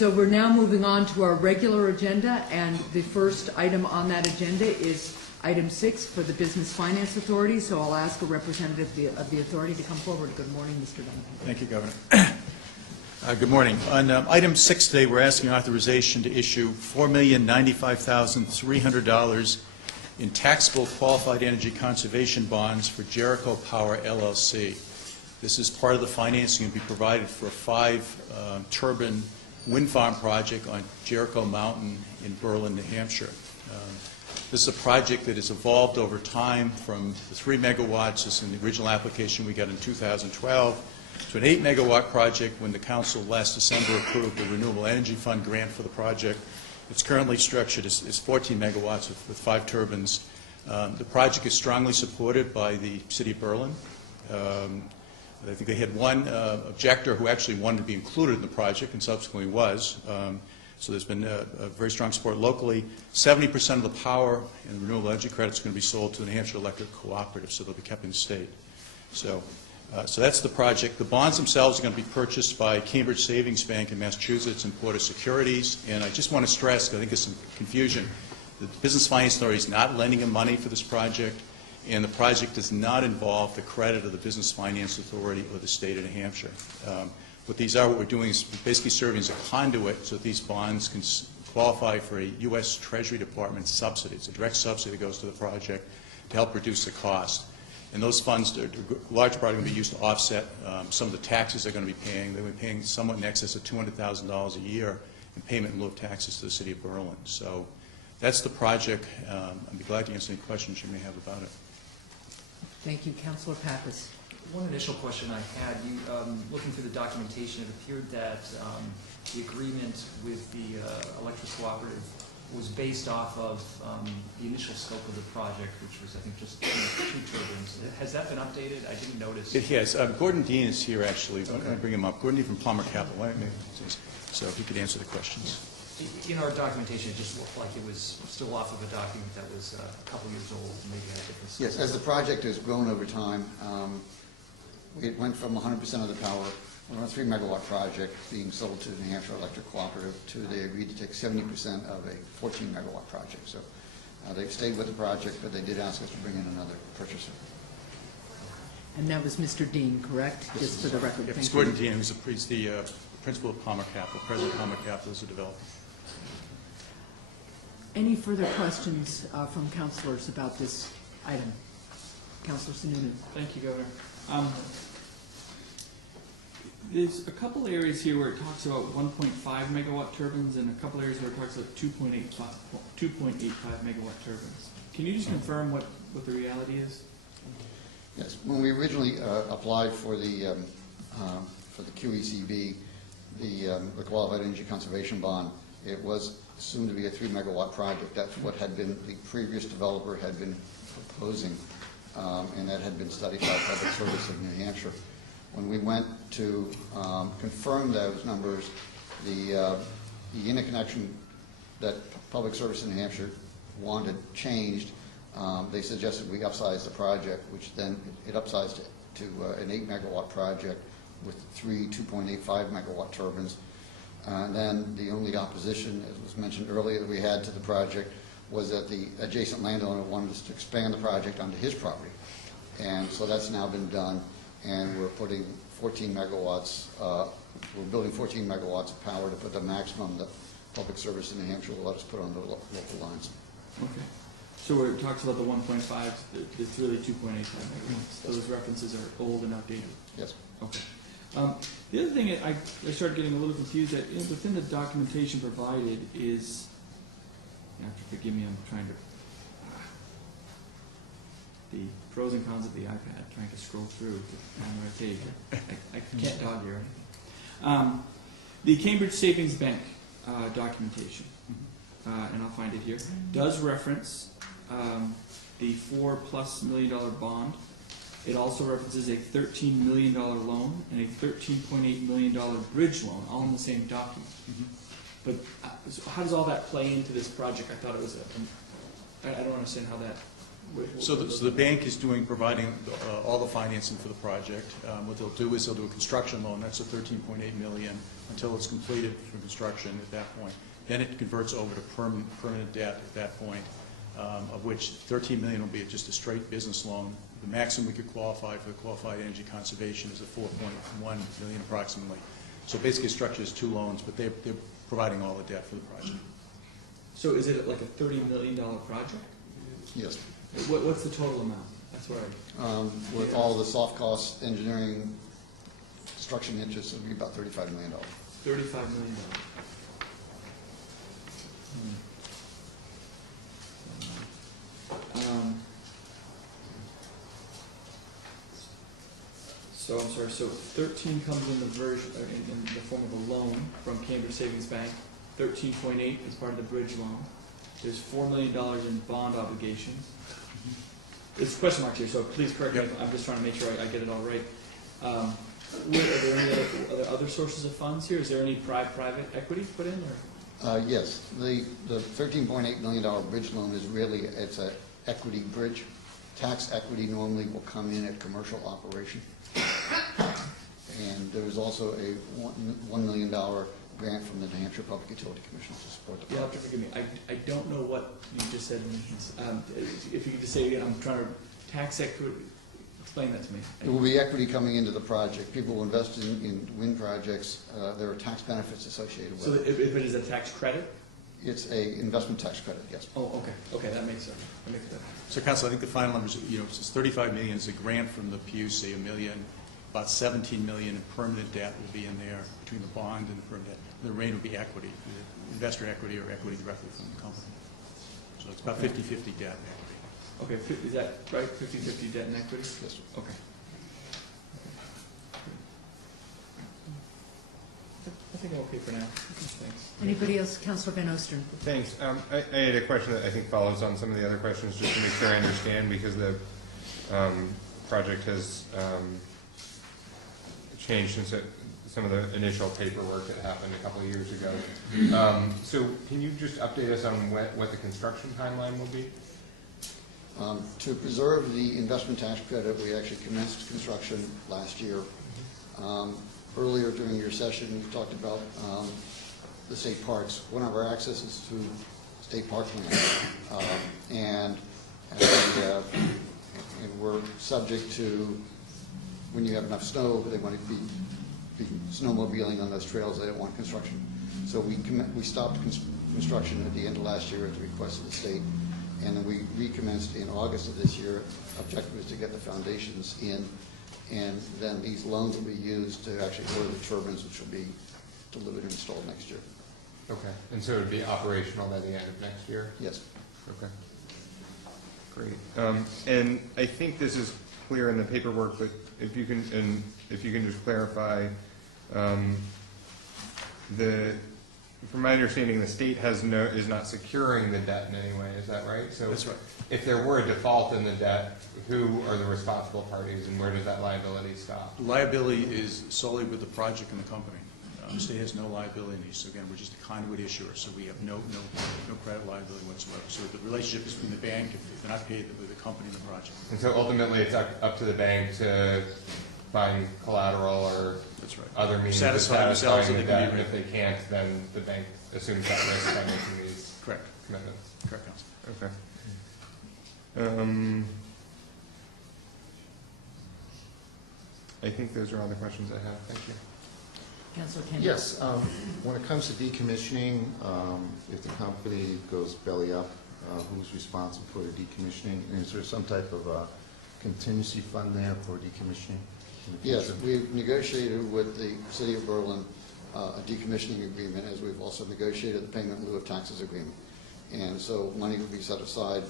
So we're now moving on to our regular agenda, and the first item on that agenda is item 6 for the Business Finance Authority. So I'll ask a representative of the authority to come forward. Good morning, Mr. Duncan. Thank you, Governor. Good morning. On item 6 today, we're asking authorization to issue $4,095,300 in taxable qualified energy conservation bonds for Jericho Power, LLC. This is part of the financing to be provided for a 5-turbine wind farm project on Jericho Mountain in Berlin, New Hampshire. This is a project that has evolved over time from the 3 megawatts as in the original application we got in 2012 to an 8 megawatt project when the Council last December approved the Renewable Energy Fund grant for the project. It's currently structured as 14 megawatts with 5 turbines. The project is strongly supported by the City of Berlin. I think they had one objector who actually wanted to be included in the project and subsequently was. So there's been a very strong support locally. 70% of the power and the renewable energy credits are going to be sold to the New Hampshire Electric Cooperative, so they'll be kept in the state. So that's the project. The bonds themselves are going to be purchased by Cambridge Savings Bank in Massachusetts and Porter Securities. And I just want to stress, because I think there's some confusion, the Business Finance Authority is not lending them money for this project. And the project does not involve the credit of the Business Finance Authority or the state of New Hampshire. What we're doing is basically serving as a conduit so that these bonds can qualify for a U.S. Treasury Department subsidy. It's a direct subsidy that goes to the project to help reduce the cost. And those funds, a large part, are going to be used to offset some of the taxes they're going to be paying. They're going to be paying somewhat in excess of $200,000 a year in payment in lieu of taxes to the City of Berlin. So that's the project. I'd be glad to answer any questions you may have about it. Thank you. Councilor Pappas. One initial question I had, looking through the documentation, it appeared that the agreement with the electric cooperative was based off of the initial scope of the project, which was, I think, just 2 turbines. Has that been updated? I didn't notice. It has. Gordon Dean is here, actually. I'm going to bring him up. Gordon Dean from Plummer Capital. So if he could answer the questions. In our documentation, it just looked like it was still off of a document that was a couple years old, maybe had different. Yes, as the project has grown over time, it went from 100% of the power, a 3 megawatt project being sold to the New Hampshire Electric Cooperative, to they agreed to take 70% of a 14 megawatt project. So they've stayed with the project, but they did ask us to bring in another purchaser. And that was Mr. Dean, correct? Yes, just for the record. It's Gordon Dean, who's the principal of Palmer Capital. President of Palmer Capital is a developer. Any further questions from councilors about this item? Councilor Sununu. Thank you, Governor. There's a couple areas here where it talks about 1.5 megawatt turbines and a couple areas where it talks about 2.85 megawatt turbines. Can you just confirm what the reality is? Yes, when we originally applied for the QECB, the Qualified Energy Conservation Bond, it was assumed to be a 3 megawatt project. That's what had been the previous developer had been proposing, and that had been studied by Public Service of New Hampshire. When we went to confirm those numbers, the interconnection that Public Service in New Hampshire wanted changed. They suggested we upsize the project, which then it upsized to an 8 megawatt project with 3 2.85 megawatt turbines. And then the only opposition, as was mentioned earlier, that we had to the project was that the adjacent landowner wanted us to expand the project onto his property. And so that's now been done, and we're putting 14 megawatts, we're building 14 megawatts of power to put the maximum that Public Service in New Hampshire will let us put on the local lines. Okay. So where it talks about the 1.5, it's really 2.85 megawatts. Those references are old and outdated? Yes. Okay. The other thing I started getting a little confused at within the documentation provided is, you have to forgive me, I'm trying to, the pros and cons of the iPad, trying to scroll through on my page. I can't dog here. The Cambridge Savings Bank documentation, and I'll find it here, does reference the $4+ million bond. It also references a $13 million loan and a $13.8 million bridge loan, all in the same document. But so how does all that play into this project? I thought it was I don't understand how that So the bank is providing all the financing for the project. What they'll do is they'll do a construction loan, that's a $13.8 million, until it's completed for construction at that point. Then it converts over to permanent debt at that point, of which $13 million will be just a straight business loan. The maximum we could qualify for the qualified energy conservation is a $4.1 million approximately. So basically it's structured as two loans, but they're providing all the debt for the project. So is it like a $30 million project? Yes. What's the total amount? That's what With all the soft costs, engineering, construction interest, it'll be about $35 million. $35 million. So I'm sorry. So 13 comes in the in the form of a loan from Cambridge Savings Bank. 13.8 is part of the bridge loan. There's $4 million in bond obligations. There's question marks here, so please correct me. I'm just trying to make sure I get it all right. Are there any other sources of funds here? Is there any private equity put in? Or? Yes, the $13.8 million bridge loan is really, it's an equity bridge. Tax equity normally will come in at commercial operation. And there was also a $1 million grant from the New Hampshire Public Utility Commission to support the You'll have to project. forgive me. I don't know what you just said. If you could just say again, I'm trying to tax equity. Explain that to me. There will be equity coming into the project. People who invest in wind projects, there are tax benefits associated with So it. if it is a tax credit? It's a investment tax credit, yes. Oh, okay. Okay, that makes sense. That makes sense. So Council, I think the final numbers, it's $35 million is a grant from the PUC, $1 million, about $17 million in permanent debt will be in there between the bond and the permanent debt. The remainder will be equity, investor equity or equity directly from the company. So it's about 50-50 debt and equity. Okay, is that right? 50-50 debt and equity? Yes, sir. Okay. I think I'm okay for now. Thanks. Anybody else? Councilor Van Oosteren. Thanks. I had a question that I think follows on some of the other questions, just to make sure I understand, because the project has changed since some of the initial paperwork that happened a couple of years ago. So can you just update us on what the construction timeline will be? To preserve the investment tax credit, we actually commenced construction last year. Earlier during your session, you talked about the state parks. One of our accesses to state park land, and we're subject to, when you have enough snow, they want to be snowmobiling on those trails. They don't want construction. So we stopped construction at the end of last year at the request of the state, and then we recommenced in August of this year. Objective is to get the foundations in, and then these loans will be used to actually order the turbines, which will be delivered and installed next year. Okay. And so it would be operational by the end of next year? Yes. Okay. Great. And I think this is clear in the paperwork, but if you can just clarify, from my understanding, the state is not securing the debt in any way. Is that right? So That's right. If there were a default in the debt, who are the responsible parties, and where does that liability stop? Liability is solely with the project and the company. The state has no liability in these. So again, we're just a conduit issuer, so we have no credit liability whatsoever. So the relationship is between the bank, if they're not paid, with the company and the project. And so ultimately, it's up to the bank to find collateral or That's right. other means Satisfy of themselves satisfying the that they debt. can And be if they can't, then the bank assumes that risk by making these Correct. commitments. Correct, Council. Okay. I think those are all the questions I have. Thank you. Councilor Kennedy. Yes, when it comes to decommissioning, if the company goes belly up, who's responsible for the decommissioning? And is there some type of contingency fund there for decommissioning? in the Yes, future? we've negotiated with the City of Berlin a decommissioning agreement, as we've also negotiated the payment in lieu of taxes agreement. And so money will be set aside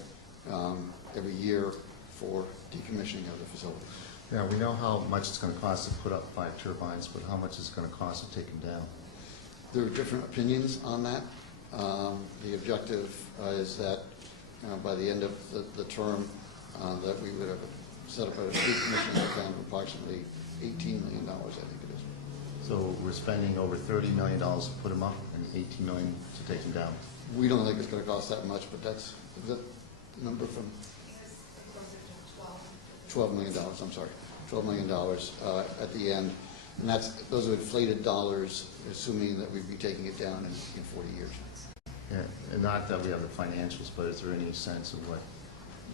every year for decommissioning of the facility. Yeah, we know how much it's going to cost to put up 5 turbines, but how much is it going to cost to take them down? There are different opinions on that. The objective is that by the end of the term, that we would have set up a decommissioning fund of approximately $18 million, I think it is. So we're spending over $30 million to put them up and $18 million to take them down. We don't think it's going to cost that much, but that's the number from $12 million, I'm sorry, $12 million at the end. And those are inflated dollars, assuming that we'd be taking it down in 40 years. Yeah, and not that we have the financials, but is there any sense of what,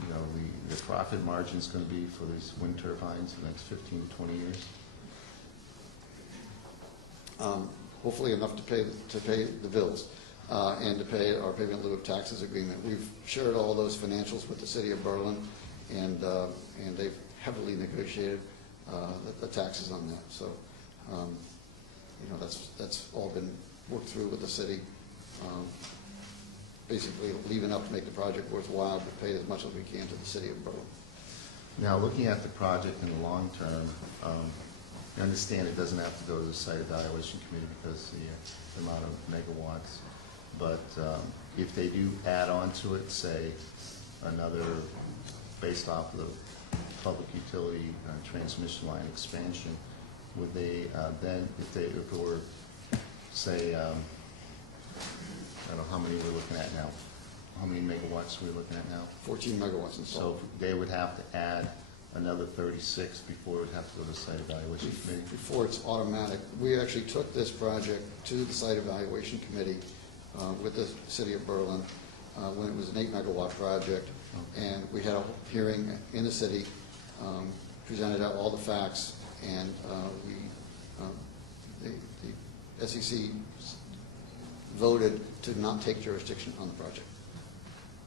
you know, the profit margin is going to be for these wind turbines in the next 15 to 20 years? Hopefully enough to pay the bills and to pay our payment in lieu of taxes agreement. We've shared all those financials with the city of Berlin, and they've heavily negotiated the taxes on that. So, you know, that's all been worked through with the city. Basically, leave enough to make the project worthwhile, but pay as much as we can to the city of Berlin. Now, looking at the project in the long term, I understand it doesn't have to go to the site evaluation committee because the amount of megawatts, but if they do add on to it, say, another, based off of the public utility transmission line expansion, would they then, if it were, say, I don't know how many we're looking at now, how many megawatts we're looking at now? 14 megawatts installed. So they would have to add another 36 before it would have to go to the site evaluation committee? Before it's automatic. We actually took this project to the site evaluation committee with the city of Berlin when it was an 8 megawatt project, and we had a hearing in the city, presented out all the facts, and the SEC voted to not take jurisdiction on the project.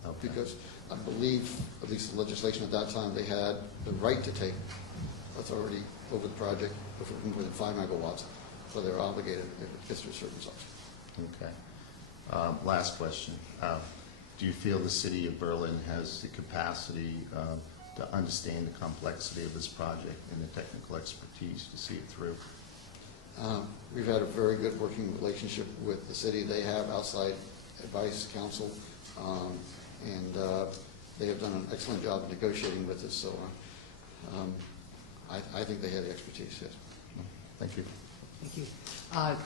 Okay. Because I believe, at least the legislation at that time, they had the right to take authority over the project if it was more than 5 megawatts, so they're obligated if it gets to a certain size. Okay. Last question. Do you feel the city of Berlin has the capacity to understand the complexity of this project and the technical expertise to see it through? We've had a very good working relationship with the city. They have outside advice council, and they have done an excellent job of negotiating with us, so I think they have the expertise, yes. Thank you. Thank you.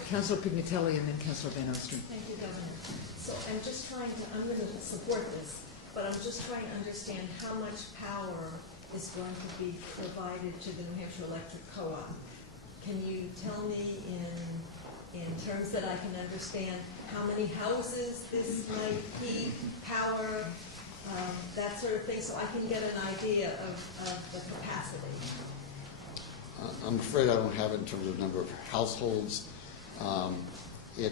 Councilor Pignatelli and then Councilor Van Osten. Thank you, Governor. So I'm just trying to, I'm going to support this, but I'm just trying to understand how much power is going to be provided to the New Hampshire Electric Co-op. Can you tell me in terms that I can understand how many houses this might heat, power, that sort of thing, so I can get an idea of the capacity? I'm afraid I don't have it in terms of number of households. They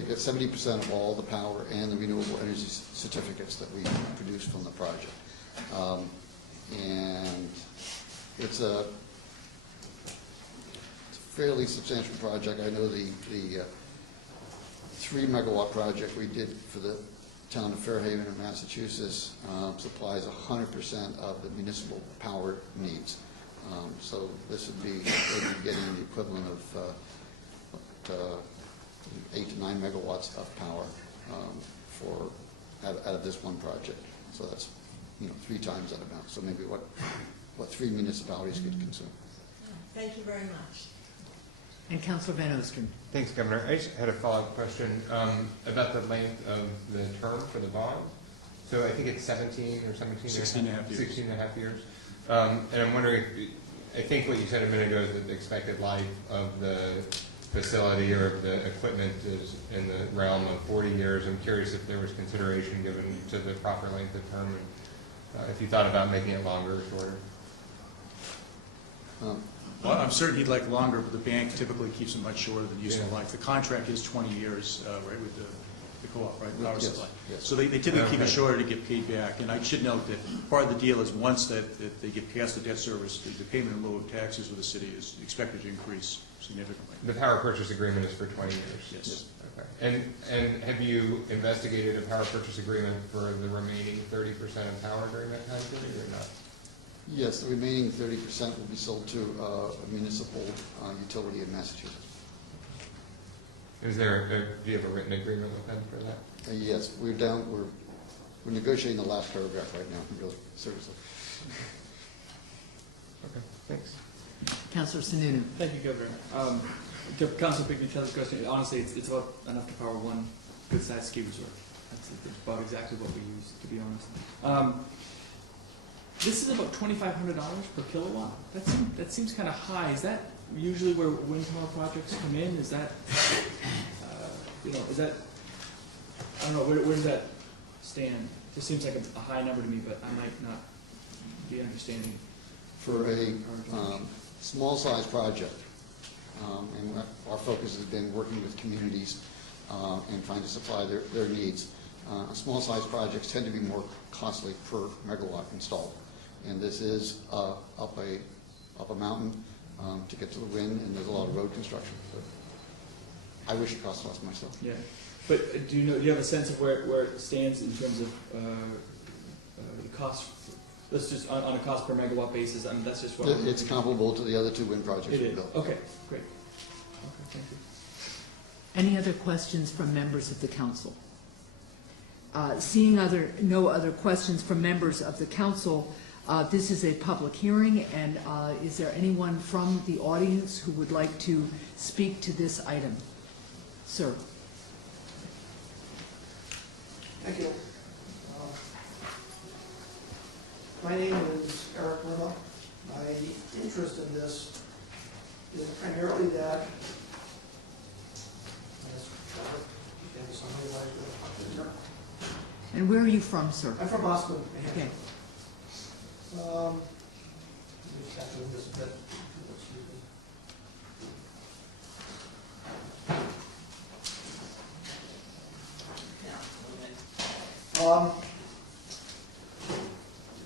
get 70% of all the power and the renewable energy certificates that we produce from the project. And it's a fairly substantial project. I know the 3 megawatt project we did for the town of Fairhaven in Massachusetts supplies 100% of the municipal power needs. So this would be getting the equivalent of 8 to 9 megawatts of power out of this one project. So that's 3 times that amount. So maybe what 3 municipalities could consume. Thank you very much. And Councilor Van Osten. Thanks, Governor. I just had a follow-up question about the length of the term for the bond. So I think it's 17 or 17 16 and a half years. 16 and a half years. And I'm wondering, I think what you said a minute ago is that the expected life of the facility or of the equipment is in the realm of 40 years. I'm curious if there was consideration given to the proper length of term, and if you thought about making it longer or shorter. Well, I'm certain he'd like longer, but the bank typically keeps it much shorter than useful life. The contract is 20 years, right, with the co-op, right, power Yes, supply. yes. So they typically keep it shorter to get paid back. And I should note that part of the deal is once that they get past the debt service, the payment in lieu of taxes with the city is expected to increase significantly. The power purchase agreement is for 20 years? Yes. Okay. And have you investigated a power purchase agreement for the remaining 30% of power during that time period or not? Yes, the remaining 30% will be sold to a municipal utility in Massachusetts. Do you have a written agreement with them for that? Yes, we're negotiating the last paragraph right now, really, seriously. Okay, thanks. Councilor Sununu. Thank you, Governor. To Councilor Pignatelli's question, honestly, it's about enough to power one good-sized ski resort. That's about exactly what we use, to be honest. This is about $2,500 per kilowatt. That seems kind of high. Is that usually where wind power projects come in? Is that, is that, I don't know, where does that stand? This seems like a high number to me, but I might not be understanding. For a small size project, and our focus has been working with communities and trying to supply their needs. Small size projects tend to be more costly per megawatt installed. And this is up a mountain to get to the wind, and there's a lot of road construction. But I wish it cost less myself. Yeah, but do you have a sense of where it stands in terms of the cost? Let's just on a cost per megawatt basis. I mean, that's just what It's comparable to the other two wind projects it we is. built. Okay, great. Okay, thank you. Any other questions from members of the council? Seeing no other questions from members of the council, this is a public hearing, and is there anyone from the audience who would like to speak to this item? Sir. Thank you. My name is Eric Lerma. My interest in this is primarily that And where are you from, sir? I'm from Boston. Okay. Just have to move this a bit.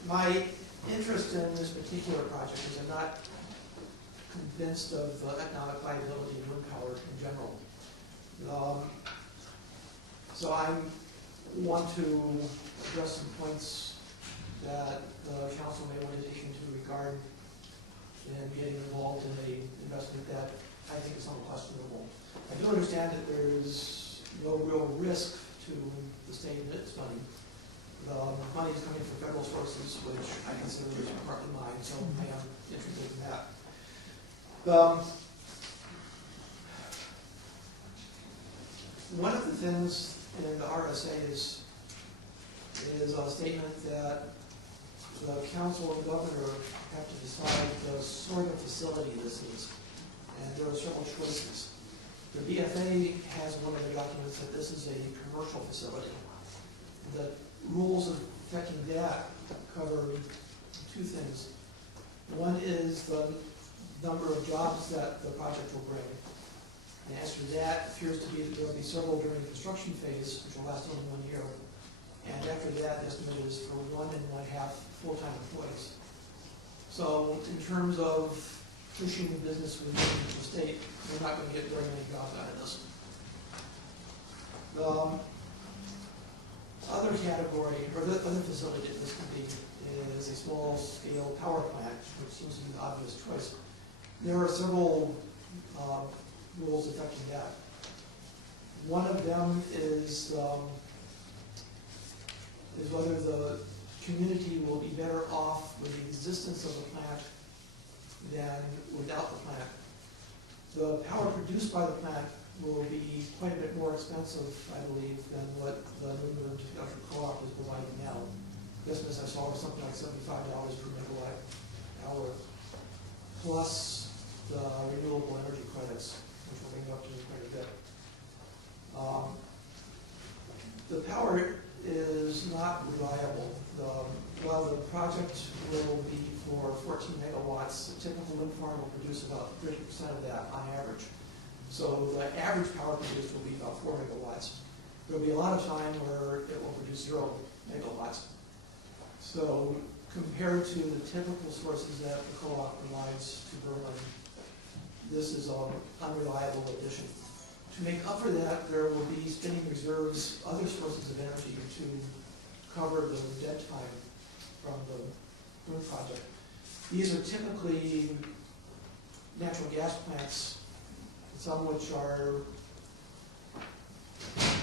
My interest in this particular project is I'm not convinced of the economic viability of wind power in general. So I want to address some points that the council may want to take into regard in getting involved in an investment that I think is somewhat questionable. I do understand that there's no real risk to the state and its money. The money is coming from federal sources, which I consider is partly mine, so I am interested in that. One of the things in the RSA is a statement that the council and governor have to decide the sort of facility this is, and there are several choices. The BFA has one of the documents that this is a commercial facility. The rules affecting that cover two things. One is the number of jobs that the project will bring. The answer to that appears to be that there will be several during the construction phase, which will last only 1 year. And after that, the estimate is for 1 1/2 full-time employees. So in terms of pushing the business within the state, we're not going to get very many jobs out of this. The other category, or the other facility that this could be, is a small-scale power plant, which seems to be the obvious choice. There are several rules affecting that. One of them is whether the community will be better off with the existence of the plant than without the plant. The power produced by the plant will be quite a bit more expensive, I believe, than what the New England Electric Co-op is providing now. The estimates I saw was something like $75 per megawatt hour, plus the renewable energy credits, which will bring it up to quite a bit. The power is not reliable. While the project will be for 14 megawatts, a typical wind farm will produce about 30% of that on average. So the average power produced will be about 4 megawatts. There will be a lot of time where it will produce 0 megawatts. So compared to the typical sources that the co-op provides to Berlin, this is an unreliable addition. To make up for that, there will be spinning reserves, other sources of energy to cover the dead time from the wind project. These are typically natural gas plants, some which are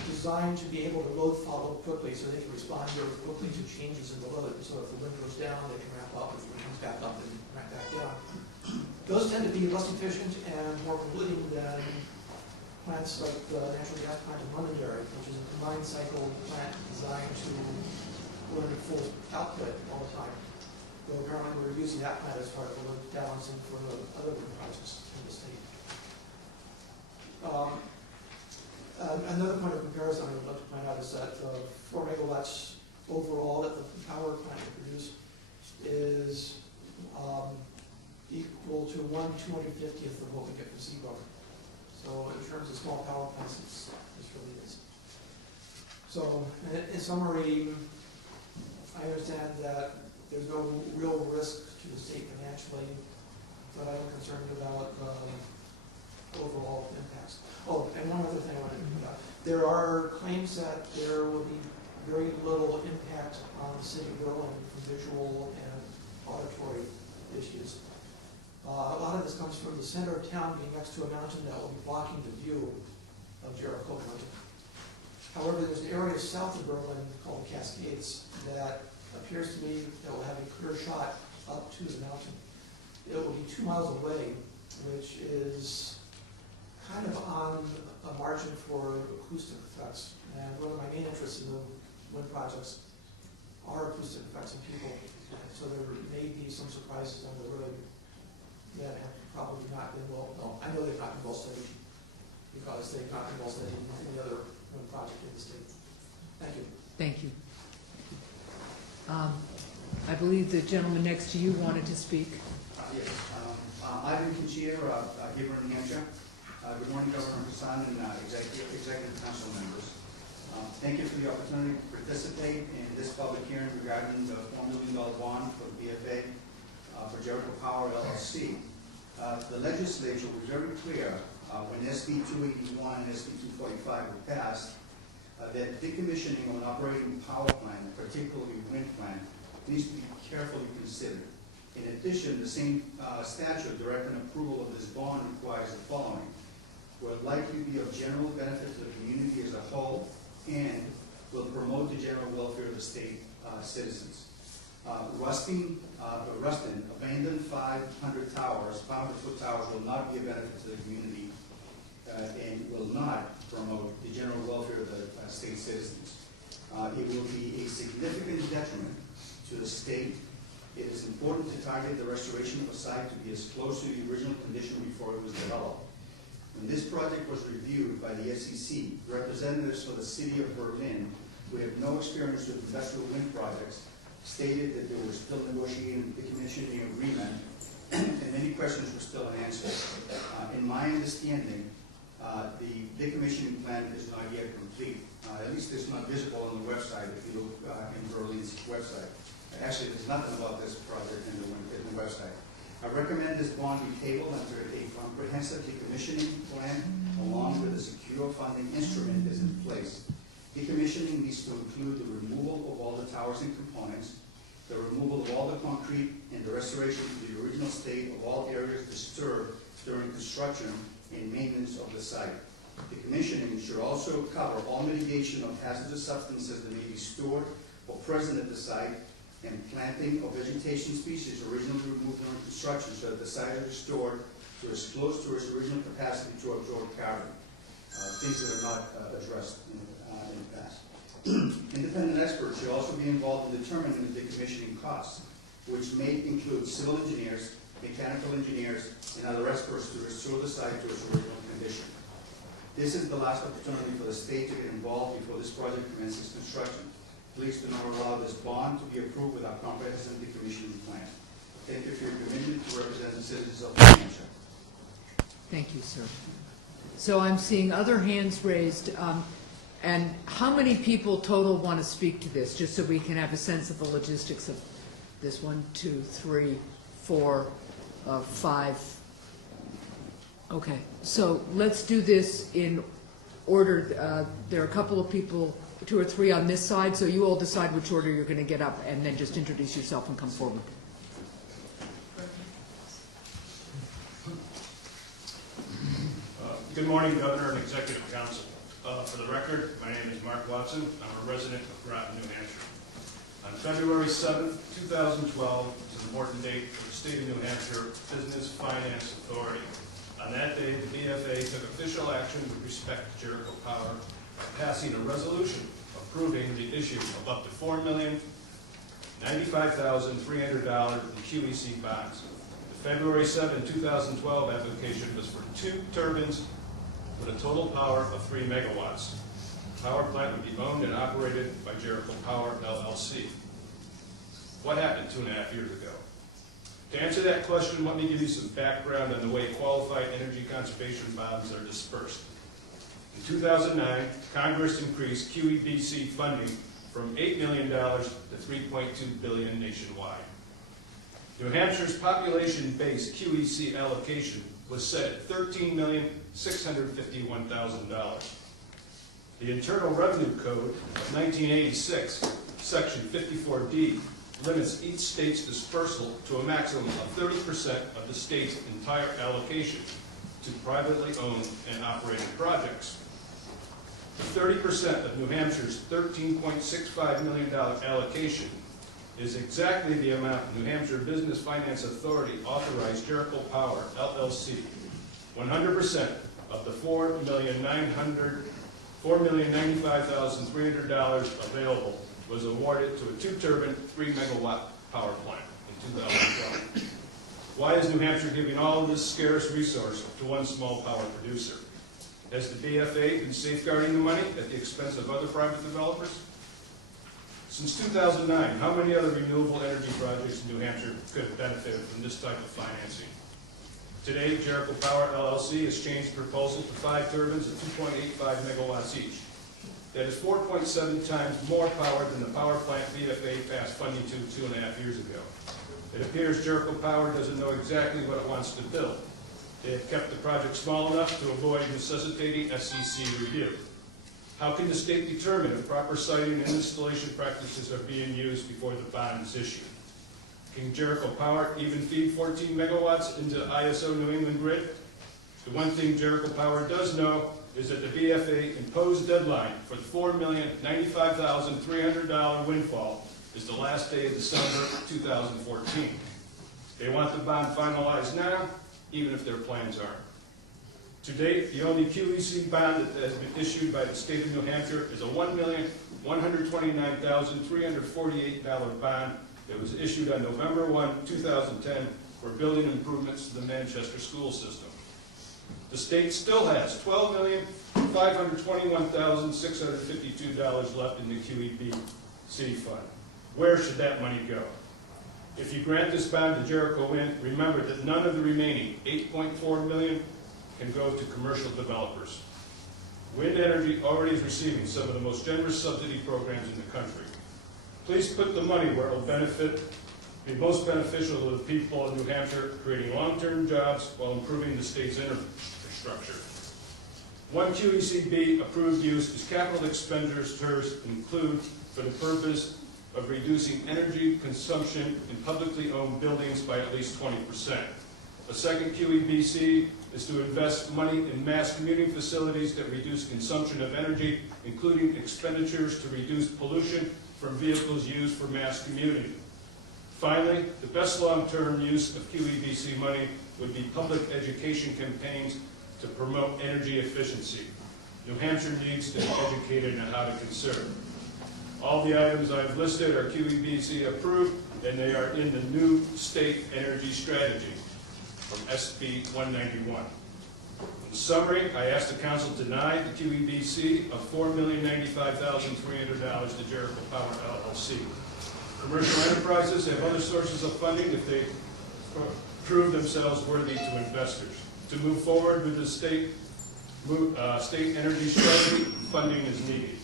designed to be able to load follow quickly so they can respond very quickly to changes in the load. So if the wind goes down, they can ramp up. If the wind comes back up, they can ramp back down. Those tend to be less efficient and more polluting than plants like the natural gas plant in Londonderry, which is a combined cycle plant designed to run at full output all the time. Though apparently we're using that plant as part of the load balancing for the other wind projects in the state. Another point of comparison I would like to point out is that 4 megawatts overall that the power plant will produce is equal to 1/250th of what we get from Seaboard. So in terms of small power plants, it really is. So in summary, I understand that there's no real risk to the state financially, but I'm concerned about overall impacts. Oh, and one other thing I wanted to point out. There are claims that there will be very little impact on the city of Berlin from visual and auditory issues. A lot of this comes from the center of town being next to a mountain that will be blocking the view of Jericho County. However, there's an area south of Berlin called the Cascades that appears to me that will have a clear shot up to the mountain. It will be 2 miles away, which is kind of on a margin for acoustic effects. And one of my main interests in the wind projects are acoustic effects on people. So there may be some surprises on the road that have probably not been I know they've not been well studied because they've not been well studied in any other wind project in the state. Thank you. Thank you. I believe the gentleman next to you wanted to speak. Yes. Ivan Kinchier, Hebron, New Hampshire. Good morning, Governor Hassan and Executive Council members. Thank you for the opportunity to participate in this public hearing regarding the $4 million bond for the BFA for Jericho Power LLC. The legislature was very clear when SB 281 and SB 245 were passed that decommissioning of an operating power plant, particularly wind plant, needs to be carefully considered. In addition, the same statute directing approval of this bond requires the following: will likely be of general benefit to the community as a whole and will promote the general welfare of the state citizens. Rustin, abandoned 500 foot towers will not be a benefit to the community and will not promote the general welfare of the state citizens. It will be a significant detriment to the state. It is important to target the restoration of a site to be as close to the original condition before it was developed. When this project was reviewed by the SEC, representatives for the city of Berlin, who have no experience with industrial wind projects, stated that they were still negotiating the decommissioning agreement and many questions were still unanswered. In my understanding, the decommissioning plan is not yet complete. At least it's not visible on the website if you look in Berlin's website. Actually, there's nothing about this project in the website. I recommend this bond be tabled under a comprehensive decommissioning plan along with a secure funding instrument is in place. Decommissioning needs to include the removal of all the towers and components, the removal of all the concrete, and the restoration to the original state of all areas disturbed during construction and maintenance of the site. Decommissioning should also cover all mitigation of hazardous substances that may be stored or present at the site, and planting of vegetation species originally removed during construction so that the site is restored to as close to its original capacity to absorb carbon, things that are not addressed in the past. Independent experts should also be involved in determining the decommissioning costs, which may include civil engineers, mechanical engineers, and other experts to restore the site to its original condition. This is the last opportunity for the state to get involved before this project commences construction. Please do not allow this bond to be approved without comprehensive decommissioning plan. Thank you for your commitment to represent the citizens of New Hampshire. Thank you, sir. So I'm seeing other hands raised. And how many people total want to speak to this, just so we can have a sense of the logistics of this? 1, 2, 3, 4, 5. Okay, so let's do this in order. There are a couple of people, 2 or 3 on this side, so you all decide which order you're going to get up, and then just introduce yourself and come forward. Good morning, Governor and Executive Council. For the record, my name is Mark Watson. I'm a resident of Groton, New Hampshire. On February 7, 2012, is an important date for the State of New Hampshire Business Finance Authority. On that day, the BFA took official action with respect to Jericho Power by passing a resolution approving the issue of up to $4 million $95,300 in QEC bonds. The February 7, 2012 application was for 2 turbines with a total power of 3 megawatts. The power plant would be owned and operated by Jericho Power, LLC. What happened 2.5 years ago? To answer that question, let me give you some background on the way qualified energy conservation bonds are dispersed. In 2009, Congress increased QEBC funding from $8 million to $3.2 billion nationwide. New Hampshire's population-based QEC allocation was set at $13,651,000. The Internal Revenue Code of 1986, Section 54D, limits each state's dispersal to a maximum of 30% of the state's entire allocation to privately owned and operated projects. 30% of New Hampshire's $13.65 million allocation is exactly the amount New Hampshire Business Finance Authority authorized Jericho Power, LLC. 100% of the $4,095,300 available was awarded to a 2-turbine, 3-megawatt power plant in 2012. Why is New Hampshire giving all of this scarce resource to one small power producer? Has the BFA been safeguarding the money at the expense of other private developers? Since 2009, how many other renewable energy projects in New Hampshire could have benefited from this type of financing? Today, Jericho Power LLC has changed proposal to 5 turbines at 2.85 megawatts each. That is 4.7 times more power than the power plant BFA passed funding to 2.5 years ago. It appears Jericho Power doesn't know exactly what it wants to build. They have kept the project small enough to avoid necessitating SEC review. How can the state determine if proper siting and installation practices are being used before the bond is issued? Can Jericho Power even feed 14 megawatts into ISO New England grid? The one thing Jericho Power does know is that the BFA imposed deadline for the $4,095,300 windfall is the last day of December 2014. They want the bond finalized now, even if their plans aren't. To date, the only QEC bond that has been issued by the state of New Hampshire is a $1,129,348 bond that was issued on November 1, 2010 for building improvements to the Manchester school system. The state still has $12,521,652 left in the QEBC fund. Where should that money go? If you grant this bond to Jericho Wind, remember that none of the remaining $8.4 million can go to commercial developers. Wind energy already is receiving some of the most generous subsidy programs in the country. Please put the money where it will be most beneficial to the people of New Hampshire, creating long-term jobs while improving the state's infrastructure. One QECB approved use is capital expenditures include for the purpose of reducing energy consumption in publicly owned buildings by at least 20%. A second QEBC is to invest money in mass commuting facilities that reduce consumption of energy, including expenditures to reduce pollution from vehicles used for mass commuting. Finally, the best long-term use of QEBC money would be public education campaigns to promote energy efficiency. New Hampshire needs to be educated on how to conserve. All the items I've listed are QEBC approved, and they are in the new state energy strategy from SB 191. In summary, I ask the council to deny the QEBC of $4,095,300 to Jericho Power LLC. Commercial enterprises have other sources of funding if they prove themselves worthy to investors. To move forward with the state energy strategy, funding is needed.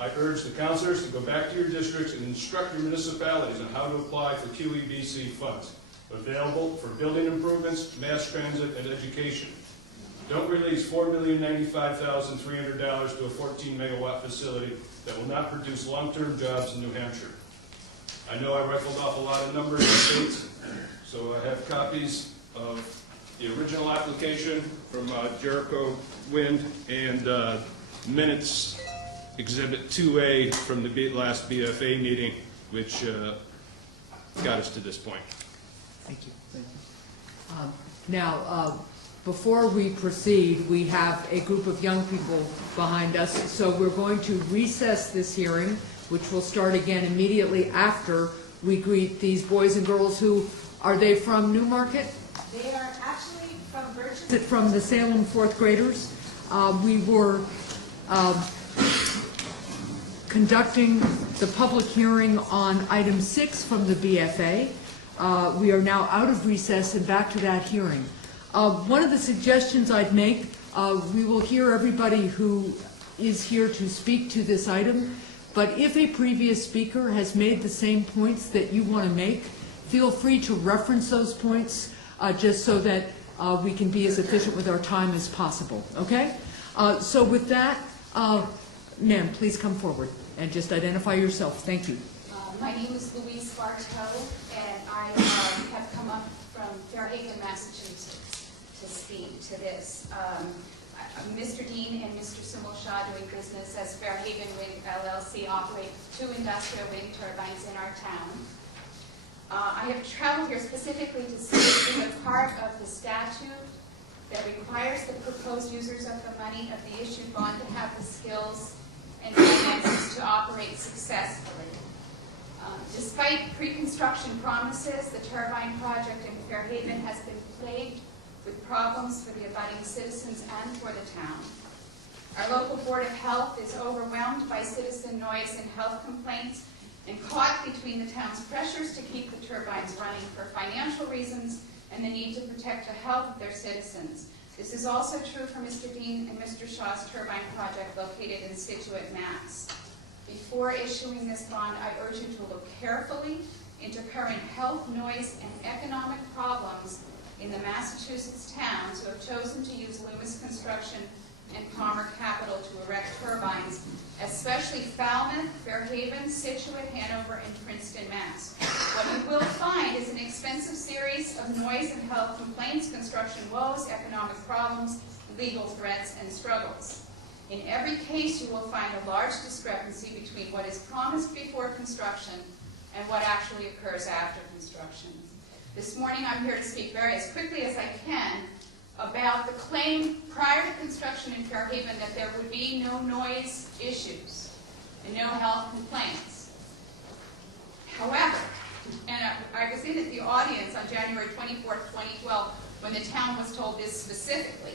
I urge the councilors to go back to your districts and instruct your municipalities on how to apply for QEBC funds available for building improvements, mass transit, and education. Don't release $4,095,300 to a 14-megawatt facility that will not produce long-term jobs in New Hampshire. I know I rifled off a lot of numbers and dates, so I have copies of the original application from Jericho Wind and minutes Exhibit 2A from the last BFA meeting, which got us to this point. Thank you. Thank you. Now, before we proceed, we have a group of young people behind us, so we're going to recess this hearing, which will start again immediately after we greet these boys and girls who, are they from Newmarket? They are actually from Virgin. Is it from the Salem fourth graders? We were conducting the public hearing on item 6 from the BFA. We are now out of recess and back to that hearing. One of the suggestions I'd make, we will hear everybody who is here to speak to this item, but if a previous speaker has made the same points that you want to make, feel free to reference those points just so that we can be as efficient with our time as possible, okay? So with that, ma'am, please come forward and just identify yourself. Thank you. My name is Louise Bartow, and I have come up from Fairhaven, Massachusetts to speak to this. Mr. Dean and Mr. Simul Shah, doing business as Fairhaven Wind LLC, operate 2 industrial wind turbines in our town. I have traveled here specifically to speak to the part of the statute that requires the proposed users of the money of the issued bond to have the skills and finances to operate successfully. Despite pre-construction promises, the turbine project in Fairhaven has been plagued with problems for the abutting citizens and for the town. Our local Board of Health is overwhelmed by citizen noise and health complaints and caught between the town's pressures to keep the turbines running for financial reasons and the need to protect the health of their citizens. This is also true for Mr. Dean and Mr. Shaw's turbine project located in Scituate, Mass. Before issuing this bond, I urge you to look carefully into current health, noise, and economic problems in the Massachusetts towns who have chosen to use Loomis Construction and Palmer Capital to erect turbines, especially Falmouth, Fairhaven, Scituate, Hanover, and Princeton, Mass. What you will find is an expensive series of noise and health complaints, construction woes, economic problems, legal threats, and struggles. In every case, you will find a large discrepancy between what is promised before construction and what actually occurs after construction. This morning, I'm here to speak as quickly as I can about the claim prior to construction in Fairhaven that there would be no noise issues and no health complaints. However, and I was in the audience on January 24th, 2012, when the town was told this specifically.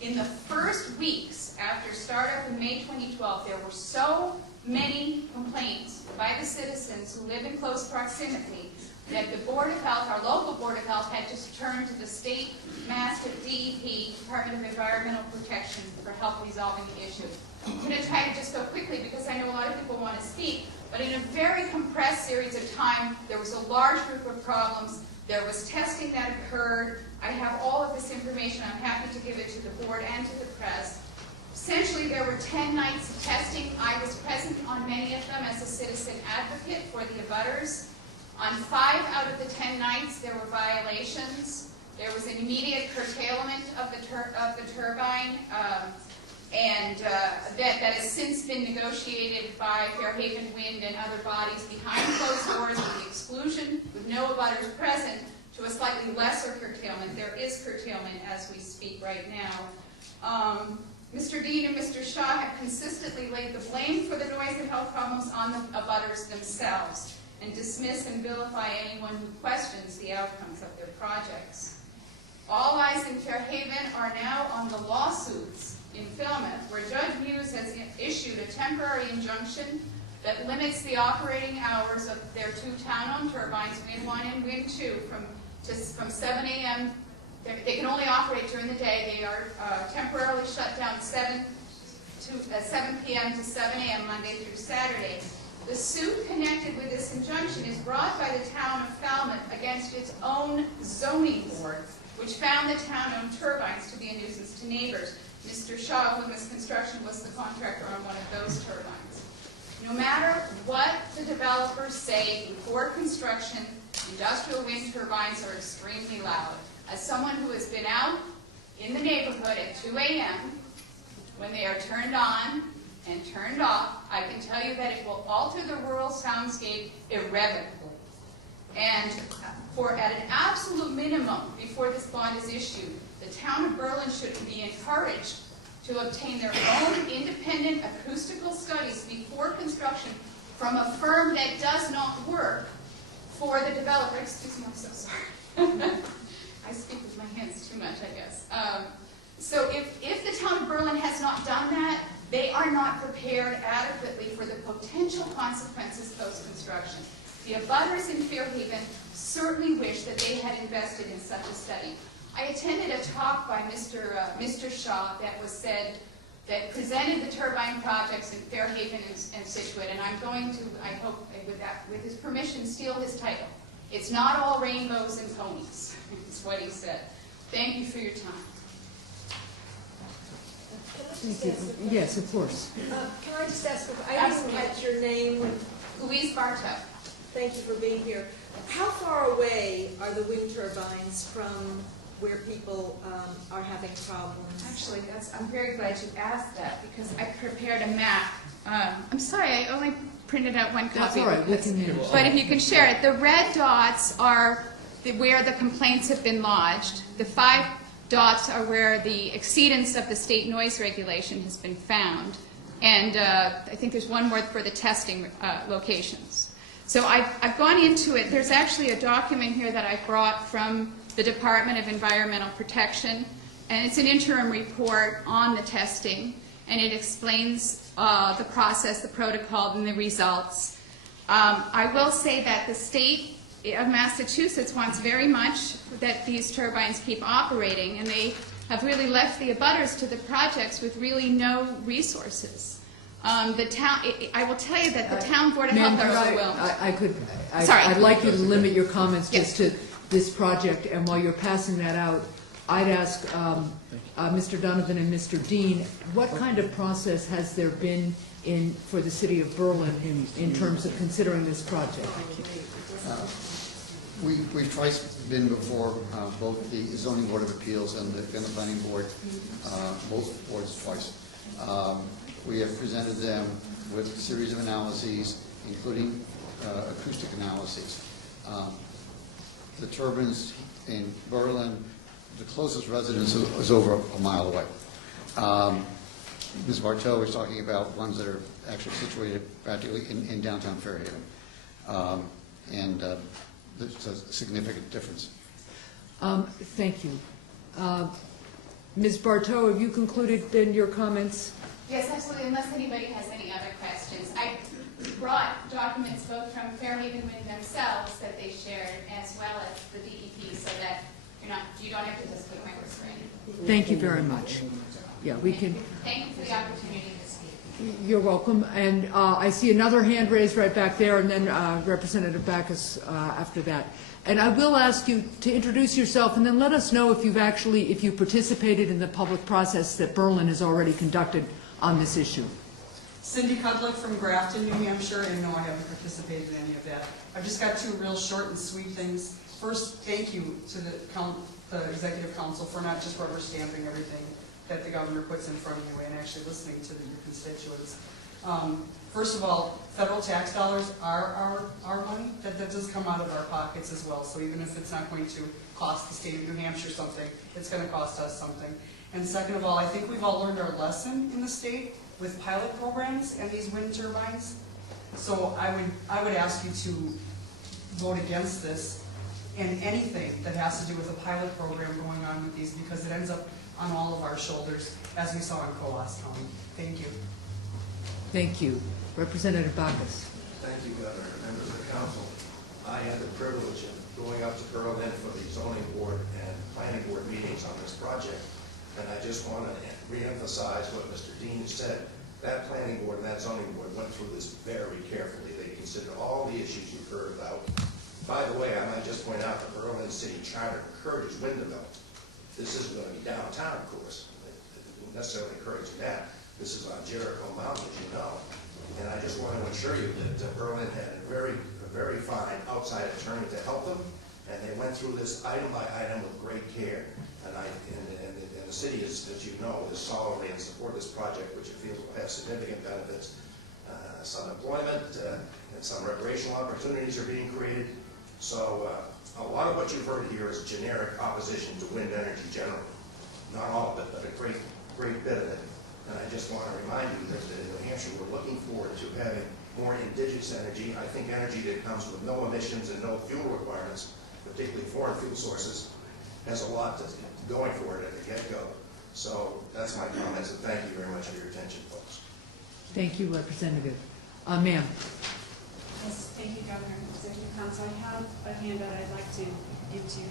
In the first weeks after startup in May 2012, there were so many complaints by the citizens who live in close proximity that the Board of Health, our local Board of Health, had to turn to the state Mass DEP, Department of Environmental Protection, for help resolving the issue. I'm going to try to just go quickly because I know a lot of people want to speak, but in a very compressed series of time, there was a large group of problems. There was testing that occurred. I have all of this information. I'm happy to give it to the board and to the press. Essentially, there were 10 nights of testing. I was present on many of them as a citizen advocate for the abutters. On 5 out of the 10 nights, there were violations. There was an immediate curtailment of the turbine, and that has since been negotiated by Fairhaven Wind and other bodies behind closed doors with the exclusion, with no abutters present, to a slightly lesser curtailment. There is curtailment as we speak right now. Mr. Dean and Mr. Shaw have consistently laid the blame for the noise and health problems on the abutters themselves and dismiss and vilify anyone who questions the outcomes of their projects. All eyes in Fairhaven are now on the lawsuits in Falmouth, where Judge Muse has issued a temporary injunction that limits the operating hours of their 2 town-owned turbines, Wind 1 and Wind 2, from 7 a.m. They can only operate during the day. They are temporarily shut down 7 p.m. to 7 a.m. Monday through Saturday. The suit connected with this injunction is brought by the town of Falmouth against its own zoning board, which found the town-owned turbines to be a nuisance to neighbors. Mr. Shaw of Loomis Construction was the contractor on one of those turbines. No matter what the developers say before construction, industrial wind turbines are extremely loud. As someone who has been out in the neighborhood at 2 a.m., when they are turned on and turned off, I can tell you that it will alter the rural soundscape irrevocably. And at an absolute minimum, before this bond is issued, the town of Berlin should be encouraged to obtain their own independent acoustical studies before construction from a firm that does not work for the developer, excuse me, I'm so sorry. I speak with my hands too much, I guess. So if the town of Berlin has not done that, they are not prepared adequately for the potential consequences post-construction. The abutters in Fairhaven certainly wish that they had invested in such a study. I attended a talk by Mr. Shaw that was said, that presented the turbine projects in Fairhaven and Situate, and I'm going to, I hope, with his permission, steal his title. It's not all rainbows and ponies, is what he said. Thank you for your time. Thank you. Yes, of course. Can I just ask, I didn't catch your name. Louise Bartow. Thank you for being here. How far away are the wind turbines from where people are having problems? Actually, I'm very glad you asked that, because I prepared a map. I'm sorry, I only printed out one copy. That's all right. We can But if you can share it, the red dots are where the complaints have been lodged. The 5 dots are where the exceedance of the state noise regulation has been found. And I think there's one more for the testing locations. So I've gone into it. There's actually a document here that I brought from the Department of Environmental Protection, and it's an interim report on the testing, and it explains the process, the protocol, and the results. I will say that the state of Massachusetts wants very much that these turbines keep operating, and they have really left the abutters to the projects with really no resources. The town, I will tell you that the town board of health are overwhelmed. I'd like you to limit your comments just to this project, and while you're passing that out, I'd ask Mr. Donovan and Mr. Dean, what kind of process has there been for the city of Berlin in terms of considering this project? We've twice been before both the zoning board of appeals and the planning board, both boards twice. We have presented them with a series of analyses, including acoustic analyses. The turbines in Berlin, the closest residence is over a mile away. Ms. Bartow was talking about ones that are actually situated practically in downtown Fairhaven. And there's a significant difference. Thank you. Ms. Bartow, have you concluded then your comments? Yes, absolutely, unless anybody has any other questions. I brought documents both from Fairhaven Wind themselves that they shared, as well as the DEP, so that you don't have to just put my words for it. Thank you very much. Yeah, we can. Thank you for the opportunity to speak. You're welcome. And I see another hand raised right back there, and then Representative Backus after that. And I will ask you to introduce yourself, and then let us know if you participated in the public process that Berlin has already conducted on this issue. Cindy Kudlick from Grafton, New Hampshire, and no, I haven't participated in any of that. I've just got 2 real short and sweet things. First, thank you to the Executive Council for not just rubber stamping everything that the governor puts in front of you and actually listening to your constituents. First of all, federal tax dollars are our money. That does come out of our pockets as well. So even if it's not going to cost the state of New Hampshire something, it's going to cost us something. And second of all, I think we've all learned our lesson in the state with pilot programs and these wind turbines. So I would ask you to vote against this and anything that has to do with a pilot program going on with these, because it ends up on all of our shoulders, as we saw in Coas County. Thank you. Thank you. Representative Backus. Thank you, Governor, members of the council. I had the privilege of going up to Berlin for the zoning board and planning board meetings on this project. And I just want to reemphasize what Mr. Dean said. That planning board and that zoning board went through this very carefully. They considered all the issues you've heard about. By the way, I might just point out the Berlin City Charter encourages wind development. This isn't going to be downtown, of course. It won't necessarily encourage that. This is on Jericho Mountain, as you know. And I just want to assure you that Berlin had a very fine outside attorney to help them, and they went through this item by item with great care. And the city, as you know, is solemnly in support of this project, which it feels will have significant benefits. Some employment and some recreational opportunities are being created. So a lot of what you've heard here is generic opposition to wind energy generally. Not all of it, but a great bit of it. And I just want to remind you that in New Hampshire, we're looking forward to having more indigenous energy. I think energy that comes with no emissions and no fuel requirements, particularly foreign fuel sources, has a lot going for it at the get-go. So that's my comments, and thank you very much for your attention, folks. Thank you, Representative. Ma'am. Yes, thank you, Governor and Executive Council. I have a handout I'd like to give to you.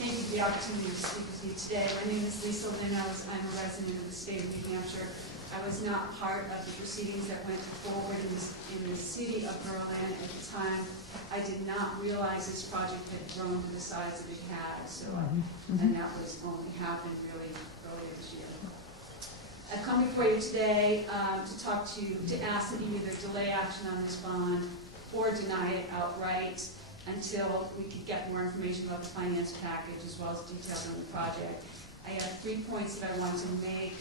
Thank you for the opportunity to speak with you today. My name is Lisa Lynn. I'm a resident of the state of New Hampshire. I was not part of the proceedings that went forward in the city of Berlin at the time. I did not realize this project had grown to the size that it had, so and that was only happened really earlier this year. I've come before you today to ask that you either delay action on this bond or deny it outright until we could get more information about the finance package as well as details on the project. I have 3 points that I want to make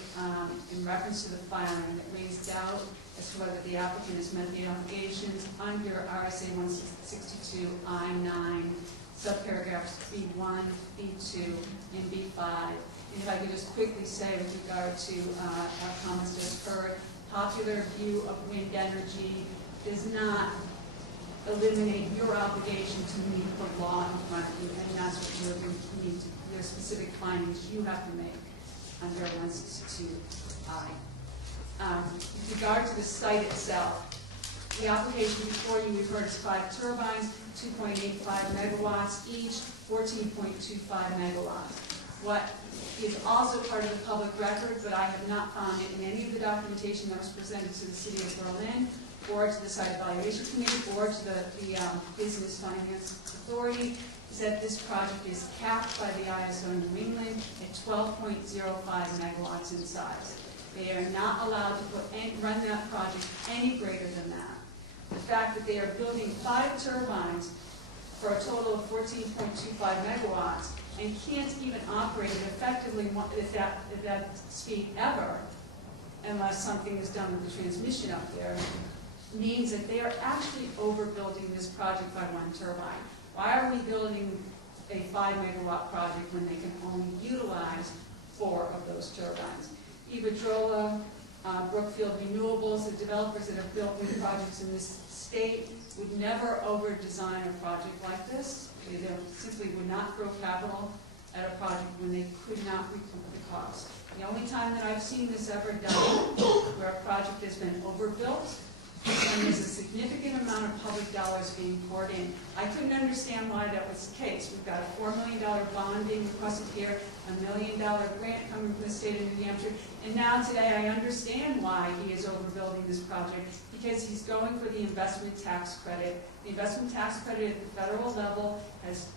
in reference to the filing that raised doubt as to whether the applicant has met the obligations under RSA 162 I-9, subparagraphs B1, B2, and B5. And if I could just quickly say with regard to our comments just heard, popular view of wind energy does not eliminate your obligation to meet the law in front of you, and that's what you're going to need to, there are specific findings you have to make under 162I. With regard to the site itself, the application before you, we've heard is 5 turbines, 2.85 megawatts each, 14.25 megawatts. What is also part of the public record, but I have not found it in any of the documentation that was presented to the City of Berlin, or to the Site Evaluation Committee, or to the Business Finance Authority, is that this project is capped by the ISO New England at 12.05 megawatts in size. They are not allowed to run that project any greater than that. The fact that they are building 5 turbines for a total of 14.25 megawatts and can't even operate it effectively at that speed ever, unless something is done with the transmission up there, means that they are actually overbuilding this project by 1 turbine. Why are we building a 5 megawatt project when they can only utilize 4 of those turbines? Iberdrola, Brookfield Renewables, the developers that have built wind projects in this state would never over-design a project like this. They simply would not throw capital at a project when they could not recoup the cost. The only time that I've seen this ever done where a project has been overbuilt and there's a significant amount of public dollars being poured in. I couldn't understand why that was the case. We've got a $4 million bond being requested here, a $1 million grant coming from the state of New Hampshire, and now today I understand why he is overbuilding this project, because he's going for the investment tax credit. The investment tax credit at the federal level has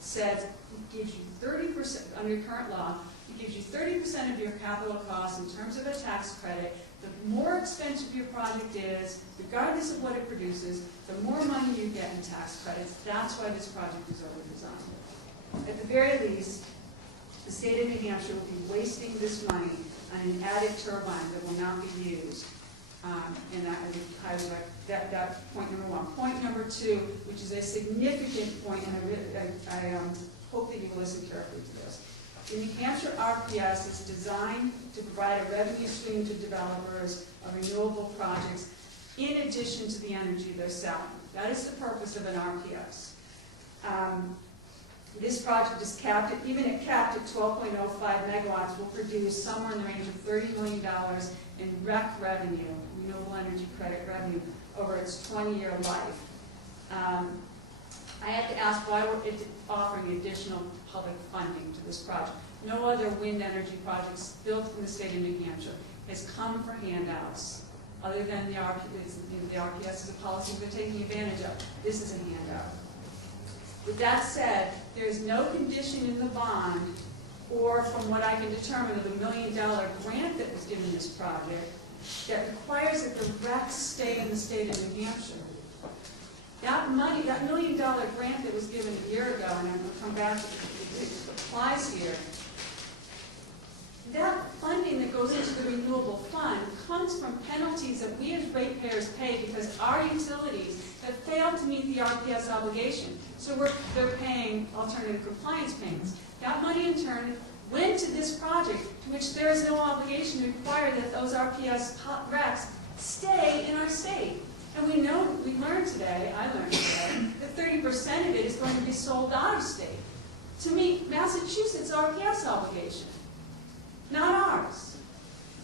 said it gives you 30%, under current law, it gives you 30% of your capital costs in terms of a tax credit. The more expensive your project is, regardless of what it produces, the more money you get in tax credits. That's why this project is over-designed. At the very least, the state of New Hampshire will be wasting this money on an added turbine that will not be used. And I would highly recommend that point number 1. Point number 2, which is a significant point, and I hope that you will listen carefully to this. The New Hampshire RPS is designed to provide a revenue stream to developers of renewable projects in addition to the energy they're selling. That is the purpose of an RPS. This project is capped, even at capped at 12.05 megawatts, will produce somewhere in the range of $30 million in REC revenue, renewable energy credit revenue, over its 20-year life. I have to ask why we're offering additional public funding to this project. No other wind energy projects built in the state of New Hampshire has come for handouts, other than the RPS. The RPS is a policy they're taking advantage of. This is a handout. With that said, there is no condition in the bond, or from what I can determine of the $1 million grant that was given this project, that requires that the RECs stay in the state of New Hampshire. That money, that $1 million grant that was given a year ago, and I'm going to come back to it applies here, that funding that goes into the renewable fund comes from penalties that we as ratepayers pay because our utilities have failed to meet the RPS obligation. So they're paying alternative compliance payments. That money in turn went to this project, to which there is no obligation to require that those RPS recs stay in our state. And we learned today, I learned today, that 30% of it is going to be sold out of state to meet Massachusetts' RPS obligation, not ours.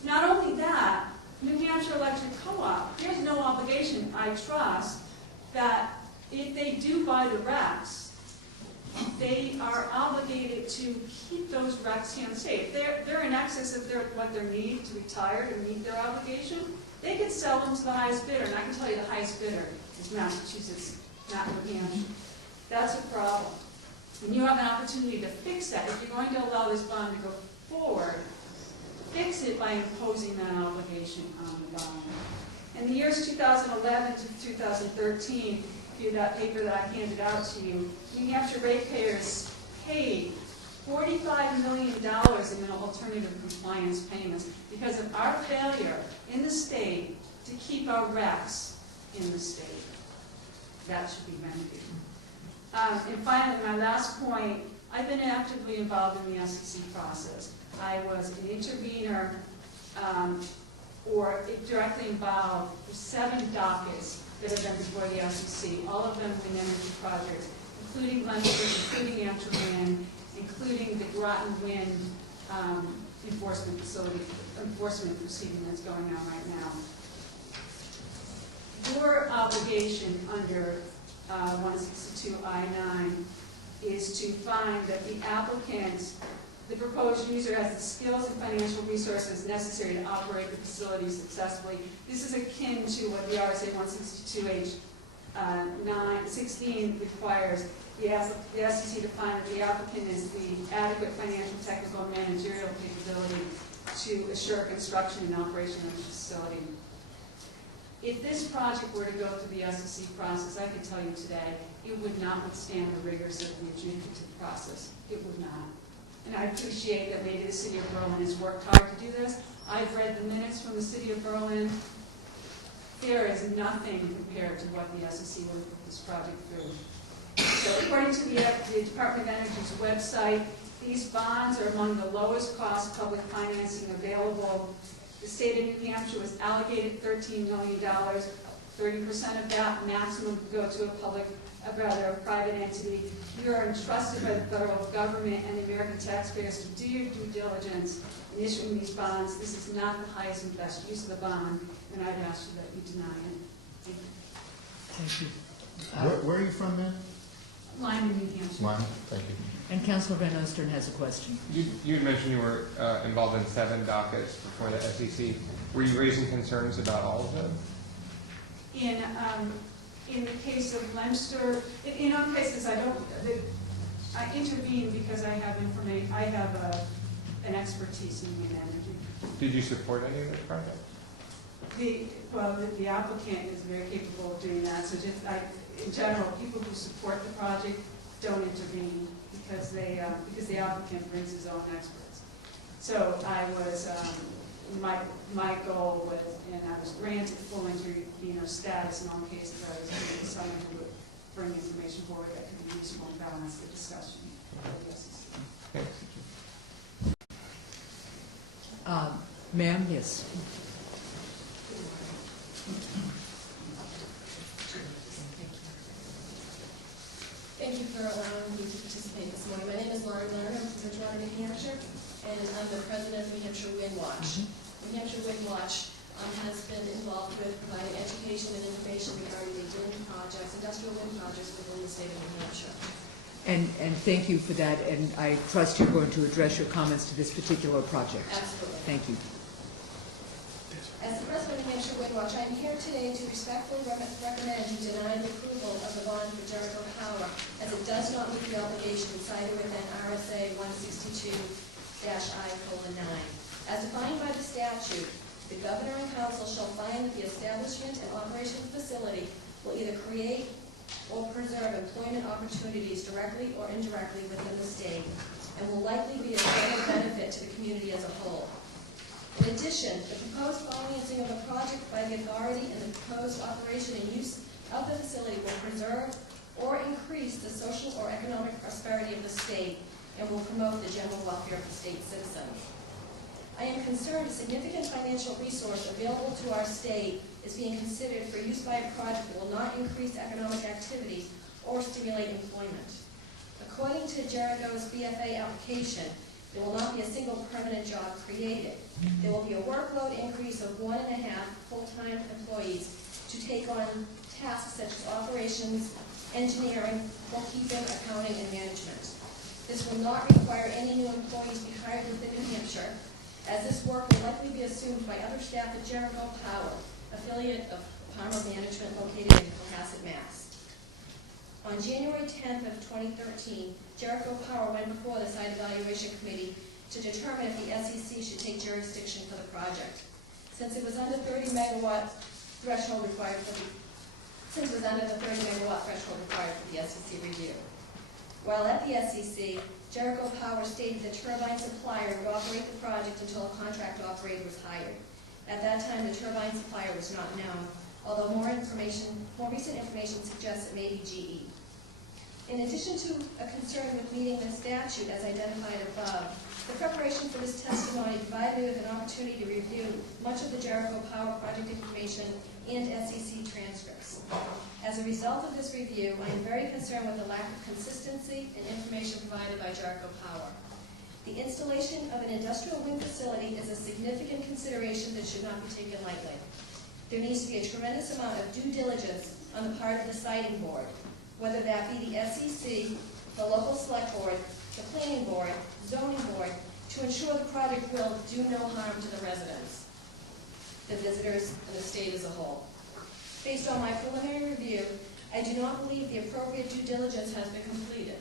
Not only that, New Hampshire Electric Co-op, there's no obligation, I trust, that if they do buy the recs, they are obligated to keep those recs here in the state. If they're in excess of what their need to retire to meet their obligation, they could sell them to the highest bidder. And I can tell you the highest bidder is Massachusetts, not New Hampshire. That's a problem. And you have an opportunity to fix that. If you're going to allow this bond to go forward, fix it by imposing that obligation on the bond. In the years 2011 to 2013, that paper that I handed out to you, New Hampshire ratepayers paid $45 million in alternative compliance payments because of our failure in the state to keep our recs in the state. That should be remedied. And finally, my last point, I've been actively involved in the SEC process. I was an intervener or directly involved with 7 dockets that have been before the SEC, all of them wind energy projects, including Leinster, including Antrim Wind, including the Groton Wind enforcement proceeding that's going on right now. Your obligation under 162 I-9 is to find that the applicant, the proposed user, has the skills and financial resources necessary to operate the facility successfully. This is akin to what the RSA 162H 16 requires the SEC to find that the applicant has the adequate financial, technical, and managerial capability to assure construction and operation of the facility. If this project were to go through the SEC process, I can tell you today, it would not withstand the rigors of the adjudicative process. It would not. And I appreciate that maybe the City of Berlin has worked hard to do this. I've read the minutes from the City of Berlin. There is nothing compared to what the SEC will put this project through. So according to the Department of Energy's website, these bonds are among the lowest cost public financing available. The state of New Hampshire was allocated $13 million. 30% of that maximum could go to a private entity. You are entrusted by the federal government and the American taxpayers to do your due diligence in issuing these bonds. This is not the highest and best use of the bond, and I'd ask you that you deny it. Thank you. Thank you. Where are you from, man? Lyman, New Hampshire. Lyman, thank you. And Councilor Van Oostern has a question. You had mentioned you were involved in 7 dockets before the SEC. Were you raising concerns about all of them? In the case of Leinster, in other cases I intervene because I have information. I have an expertise in wind energy. Did you support any of this project? The applicant is very capable of doing that. So in general, people who support the project don't intervene because the applicant brings his own experts. So I was my goal was, and I was granted full intervener status in all cases. I was someone who would bring information forward that could be useful and balance the discussion. Ma'am, yes. Thank you for allowing me to participate this morning. My name is Lauren Leonard. I'm from Bridgewater, New Hampshire, and I'm the president of New Hampshire Wind Watch. New Hampshire Wind Watch has been involved with providing education and information regarding the wind projects, industrial wind projects within the state of New Hampshire. And thank you for that, and I trust you're going to address your comments to this particular project. Absolutely. Thank you. As the president of New Hampshire Wind Watch, I am here today to respectfully recommend you deny the approval of the bond for Jericho Power, as it does not meet the obligation cited within RSA 162-I:9. As defined by the statute, the governor and council shall find that the establishment and operation of the facility will either create or preserve employment opportunities directly or indirectly within the state, and will likely be of greater benefit to the community as a whole. In addition, the proposed financing of the project by the authority and the proposed operation and use of the facility will preserve or increase the social or economic prosperity of the state and will promote the general welfare of the state's citizens. I am concerned a significant financial resource available to our state is being considered for use by a project that will not increase economic activity or stimulate employment. According to Jericho's BFA application, there will not be a single permanent job created. There will be a workload increase of 1.5 full-time employees to take on tasks such as operations, engineering, bookkeeping, accounting, and management. This will not require any new employees be hired within New Hampshire, as this work will likely be assumed by other staff at Jericho Power, affiliate of Palmer Management located in Cohasset, Mass. On January 10th of 2013, Jericho Power went before the Site Evaluation Committee to determine if the SEC should take jurisdiction for the project. Since it was under 30 megawatt threshold required for the SEC review. While at the SEC, Jericho Power stated the turbine supplier would operate the project until a contract operator was hired. At that time, the turbine supplier was not known, although more recent information suggests it may be GE. In addition to a concern with meeting the statute as identified above, the preparation for this testimony provided me with an opportunity to review much of the Jericho Power project information and SEC transcripts. As a result of this review, I am very concerned with the lack of consistency in information provided by Jericho Power. The installation of an industrial wind facility is a significant consideration that should not be taken lightly. There needs to be a tremendous amount of due diligence on the part of the siting board, whether that be the SEC, the local select board, the planning board, zoning board, to ensure the project will do no harm to the residents, the visitors, and the state as a whole. Based on my preliminary review, I do not believe the appropriate due diligence has been completed.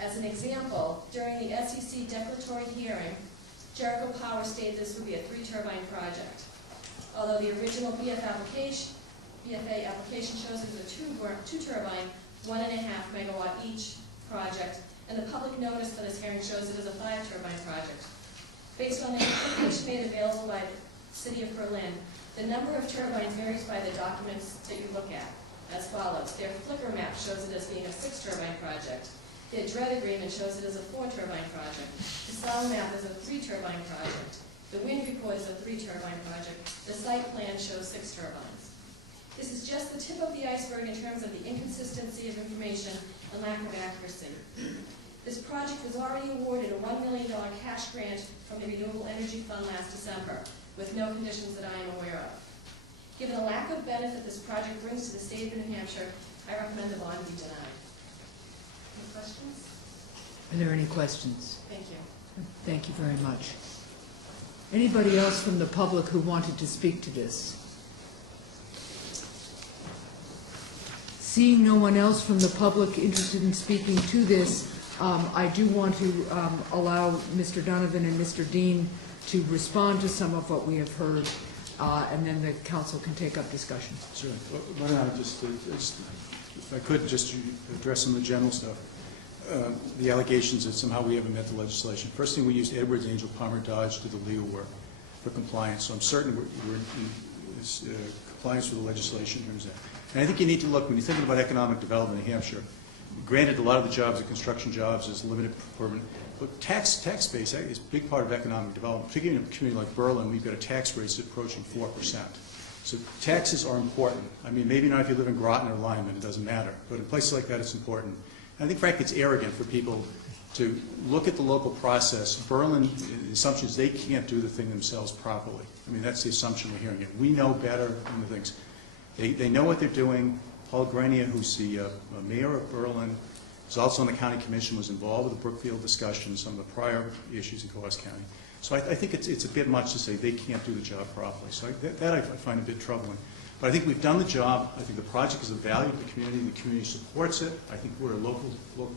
As an example, during the SEC declaratory hearing, Jericho Power stated this would be a 3-turbine project. Although the original BFA application shows it as a 2-turbine, 1.5 megawatt each project, and the public notice for this hearing shows it as a 5-turbine project. Based on the information made available by the City of Berlin, the number of turbines varies by the documents that you look at, as follows. Their Flickr map shows it as being a 6-turbine project. Their DRED agreement shows it as a 4-turbine project. The sound map is a 3-turbine project. The wind report is a 3-turbine project. The site plan shows 6 turbines. This is just the tip of the iceberg in terms of the inconsistency of information and lack of accuracy. This project was already awarded a $1 million cash grant from the Renewable Energy Fund last December, with no conditions that I am aware of. Given the lack of benefit this project brings to the state of New Hampshire, I recommend the bond be denied. Any questions? Are there any questions? Thank you. Thank you very much. Anybody else from the public who wanted to speak to this? Seeing no one else from the public interested in speaking to this, I do want to allow Mr. Donovan and Mr. Dean to respond to some of what we have heard, and then the council can take up discussion. Sure. Why don't I just, if I could, just address some of the general stuff. The allegations that somehow we haven't met the legislation. First thing, we used Edwards, Angel, Palmer, Dodge to do the legal work for compliance. So I'm certain we're in compliance with the legislation in terms of that. And I think you need to look, when you're thinking about economic development in Hampshire, granted a lot of the jobs are construction jobs, is limited permanent. Look, tax base is a big part of economic development. Particularly in a community like Berlin, we've got a tax rate that's approaching 4%. So taxes are important. I mean, maybe not if you live in Groton or Lyman, it doesn't matter. But in places like that, it's important. And I think, frankly, it's arrogant for people to look at the local process. Berlin, the assumption is they can't do the thing themselves properly. I mean, that's the assumption we're hearing. We know better than the things. They know what they're doing. Paul Grenier, who's the mayor of Berlin, is also on the county commission, was involved with the Brookfield discussion, some of the prior issues in Cohasset County. So I think it's a bit much to say they can't do the job properly. So that I find a bit troubling. But I think we've done the job. I think the project is of value to the community. The community supports it. I think we're a local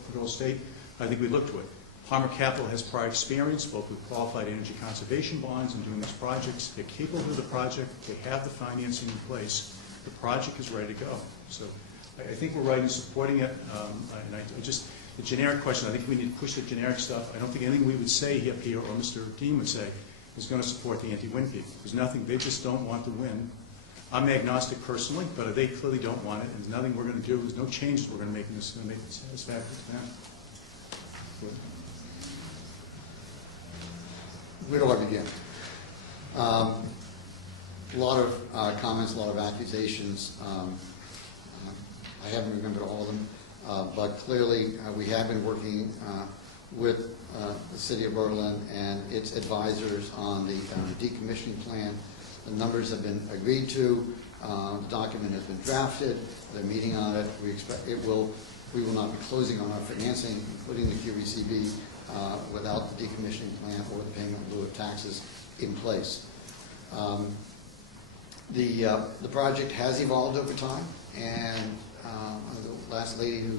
federal state. I think we look to it. Palmer Capital has prior experience, both with qualified energy conservation bonds and doing these projects. They're capable of the project. They have the financing in place. The project is ready to go. So I think we're right in supporting it. And the generic question, I think we need to push the generic stuff. I don't think anything we would say up here, or Mr. Dean would say, is going to support the anti-wind people. There's nothing, they just don't want the wind. I'm agnostic personally, but they clearly don't want it, and there's nothing we're going to do. There's no changes we're going to make in this to make it satisfactory to them. Where do I begin? A lot of comments, a lot of accusations. I haven't remembered all of them, but clearly we have been working with the City of Berlin and its advisors on the decommissioning plan. The numbers have been agreed to. The document has been drafted. They're meeting on it. We expect we will not be closing on our financing, including the QVCB, without the decommissioning plan or the payment in lieu of taxes in place. The project has evolved over time, and the last lady who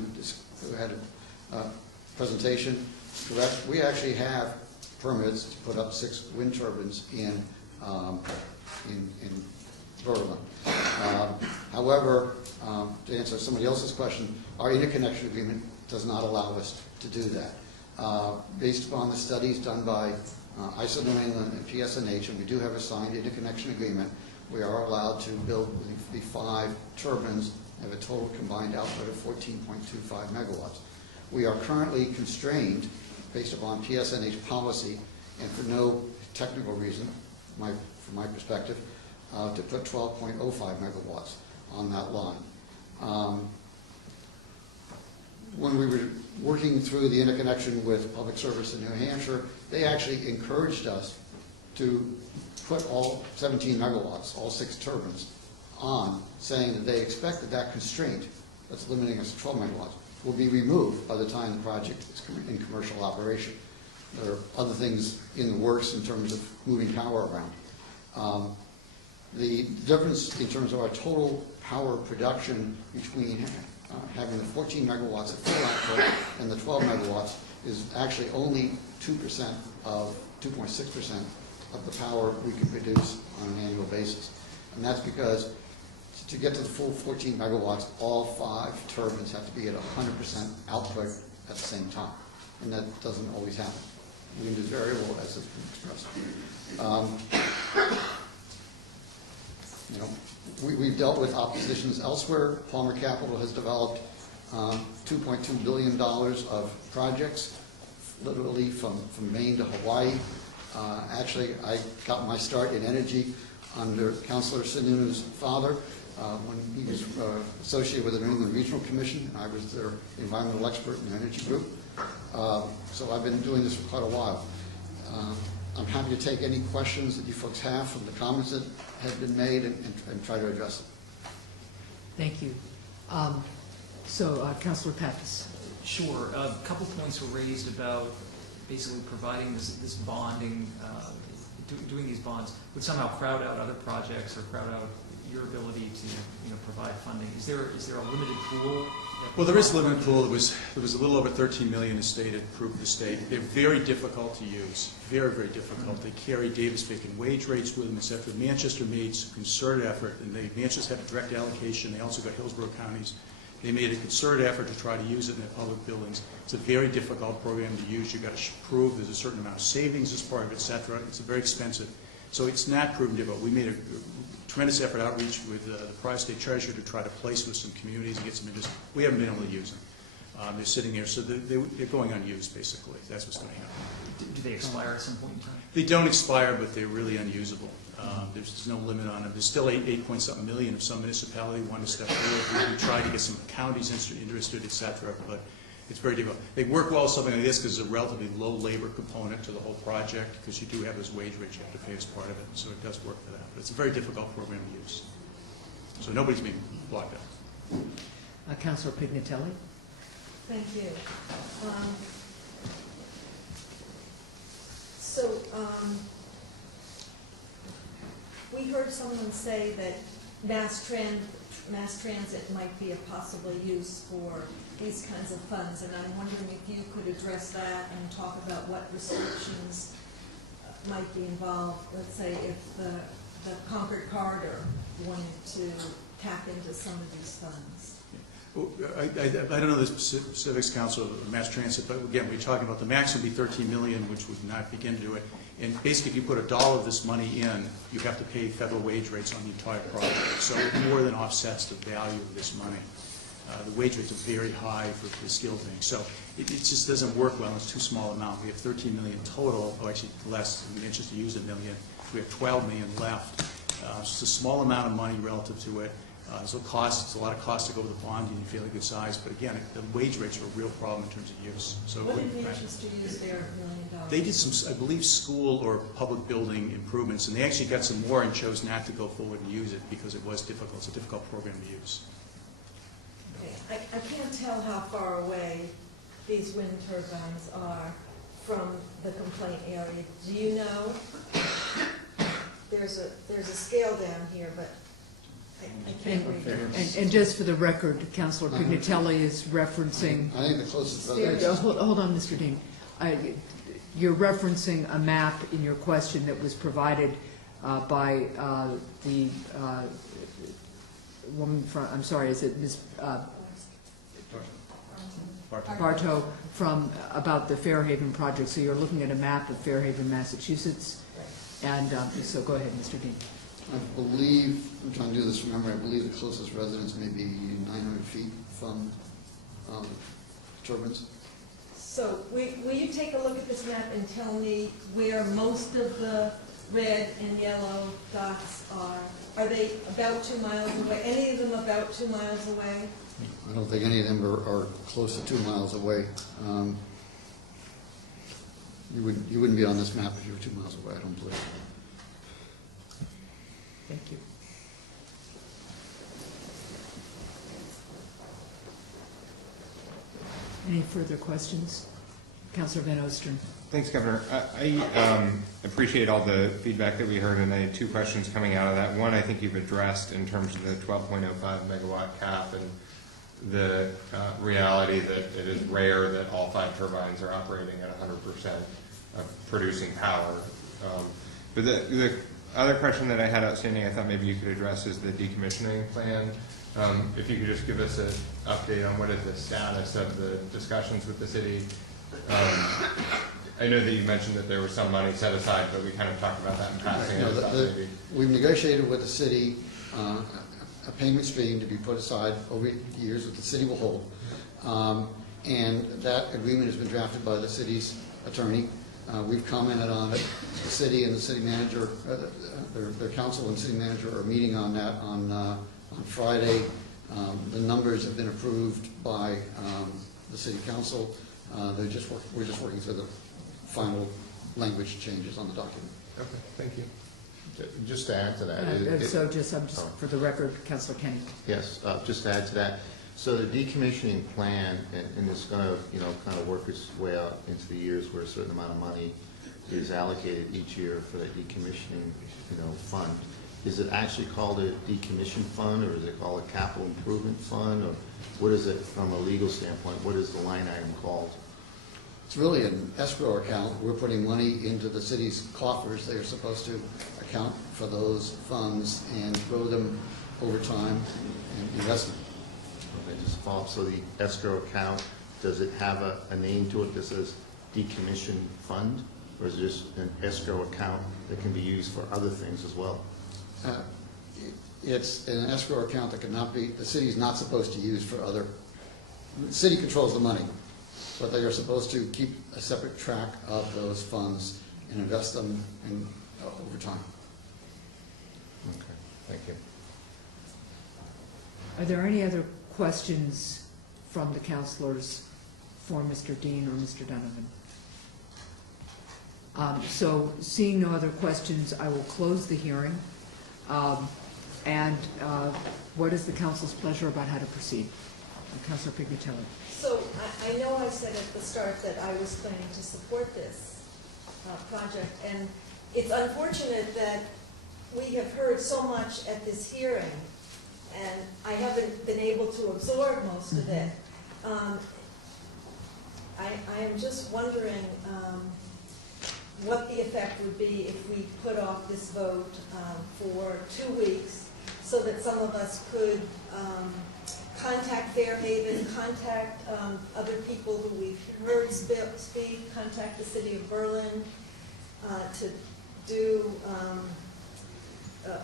had a presentation, correct, we actually have permits to put up 6 wind turbines in Berlin. However, to answer somebody else's question, our interconnection agreement does not allow us to do that. Based upon the studies done by ISO New England and PSNH, and we do have a signed interconnection agreement, we are allowed to build the 5 turbines and have a total combined output of 14.25 megawatts. We are currently constrained, based upon PSNH policy, and for no technical reason, from my perspective, to put 12.05 megawatts on that line. When we were working through the interconnection with Public Service in New Hampshire, they actually encouraged us to put all 17 megawatts, all 6 turbines, on, saying that they expected that constraint, that's limiting us to 12 megawatts, will be removed by the time the project is in commercial operation. There are other things in the works in terms of moving power around. The difference in terms of our total power production between having the 14 megawatts of full output and the 12 megawatts is actually only 2% of 2.6% of the power we can produce on an annual basis. And that's because to get to the full 14 megawatts, all 5 turbines have to be at 100% output at the same time. And that doesn't always happen. Wind is variable, as has been expressed. We've dealt with oppositions elsewhere. Palmer Capital has developed $2.2 billion of projects, literally from Maine to Hawaii. Actually, I got my start in energy under Councilor Sununu's father when he was associated with the New England Regional Commission, and I was their environmental expert in the energy group. So I've been doing this for quite a while. I'm happy to take any questions that you folks have from the comments that have been made and try to address them. Thank you. Councilor Pappas. Sure. A couple points were raised about basically providing this bonding, doing these bonds would somehow crowd out other projects or crowd out your ability to provide funding. Is there a limited pool? Well, there is a limited pool. There was a little over 13 million approved the state. They're very difficult to use, very, very difficult. They carry Davis-Bacon wage rates with them, etc. Manchester made some concerted effort, and Manchester had a direct allocation. They also got Hillsborough counties. They made a concerted effort to try to use it in their public buildings. It's a very difficult program to use. You've got to prove there's a certain amount of savings as part of it, etc. It's very expensive. So it's not proven difficult. We made a tremendous effort outreach with the prior state treasurer to try to place with some communities and get some interest. We haven't been able to use them. They're sitting there, so they're going unused, basically. That's what's going to happen. Do they expire at some point in time? They don't expire, but they're really unusable. There's no limit on them. There's still 8-point-something million if some municipality wanted to step forward. We tried to get some counties interested, et cetera, but it's very difficult. They work well with something like this because there's a relatively low labor component to the whole project, because you do have those wage rates you have to pay as part of it, so it does work for that. But it's a very difficult program to use. So nobody's being blocked out. Councilor Pignatelli. Thank you. We heard someone say that mass transit might be a possible use for these kinds of funds, and I'm wondering if you could address that and talk about what restrictions might be involved. Let's say if the Concord Corridor wanted to tap into some of these funds. I don't know the specifics, Council, of mass transit, but again, we're talking about the max would be 13 million, which would not begin to do it. And basically, if you put $1 of this money in, you have to pay federal wage rates on the entire project. So it more than offsets the value of this money. The wage rates are very high for the skilled thing. So it just doesn't work well. It's too small amount. We have 13 million total, or actually less. We just used $1 million. We have 12 million left. It's just a small amount of money relative to it. It's a lot of cost to go with the bond. You need fairly good size, but again, the wage rates are a real problem in terms of use. So What did we choose to use their $1 million? they did some, I believe, school or public building improvements, and they actually got some more and chose not to go forward and use it because it was difficult. It's a difficult program to use. Okay. I can't tell how far away these wind turbines are from the complaint area. Do you know? There's a scale down here, but I can't read it. And just for the record, Councilor Pignatelli is referencing. I think the closest residence. Hold on, Mr. Dean. You're referencing a map in your question that was provided by the woman from, I'm sorry, is it Ms. Bartow, from about the Fairhaven project. So you're looking at a map of Fairhaven, Massachusetts. And so go ahead, Mr. Dean. I believe, I'm trying to do this from memory, I believe the closest residence may be 900 feet from turbines. So will you take a look at this map and tell me where most of the red and yellow dots are? Are they about 2 miles away? Any of them about 2 miles away? I don't think any of them are close to 2 miles away. You wouldn't be on this map if you were 2 miles away, I don't believe. Thank you. Any further questions? Councilor Van Oosteren. Thanks, Governor. I appreciate all the feedback that we heard, and I had two questions coming out of that. One, I think you've addressed in terms of the 12.05 megawatt cap and the reality that it is rare that all 5 turbines are operating at 100% of producing power. But the other question that I had outstanding, I thought maybe you could address, is the decommissioning plan. If you could just give us an update on what is the status of the discussions with the city. I know that you mentioned that there was some money set aside, but we kind of talked about that in passing. No, we've negotiated with the city a payment stream to be put aside over years that the city will hold. And that agreement has been drafted by the city's attorney. We've commented on it. The city and the city manager, their council and city manager are meeting on that on Friday. The numbers have been approved by the city council. We're just working through the final language changes on the document. Okay, thank you. Just to add to that. Just for the record, Councilor Kenny. Yes, just to add to that. So the decommissioning plan, and it's going to, kind of work its way out into the years where a certain amount of money is allocated each year for that decommissioning, fund. Is it actually called a decommission fund, or is it called a capital improvement fund, or what is it from a legal standpoint? What is the line item called? It's really an escrow account. We're putting money into the city's coffers. They're supposed to account for those funds and grow them over time and invest them. Okay, just follow up. So the escrow account, does it have a name to it that says decommission fund, or is it just an escrow account that can be used for other things as well? It's an escrow account that cannot be, the city's not supposed to use for other, the city controls the money, but they are supposed to keep a separate track of those funds and invest them over time. Okay, thank you. Are there any other questions from the councilors for Mr. Dean or Mr. Donovan? So seeing no other questions, I will close the hearing. What is the council's pleasure about how to proceed? Councilor Pignatelli. So I know I said at the start that I was planning to support this project, and it's unfortunate that we have heard so much at this hearing, and I haven't been able to absorb most of it. I am just wondering what the effect would be if we put off this vote for 2 weeks so that some of us could contact Fairhaven, contact other people who we've heard speak, contact the city of Berlin to do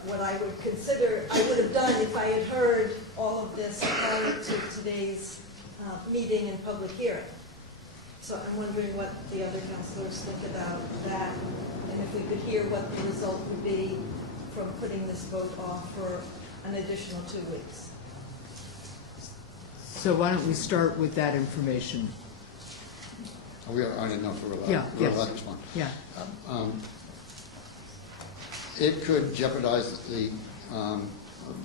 what I would consider I would have done if I had heard all of this prior to today's meeting and public hearing. So I'm wondering what the other councilors think about that, and if we could hear what the result would be from putting this vote off for an additional 2 weeks. So why don't we start with that information? I didn't know if we were allowed. Yeah, we were yes. allowed to respond. Yeah. It could jeopardize the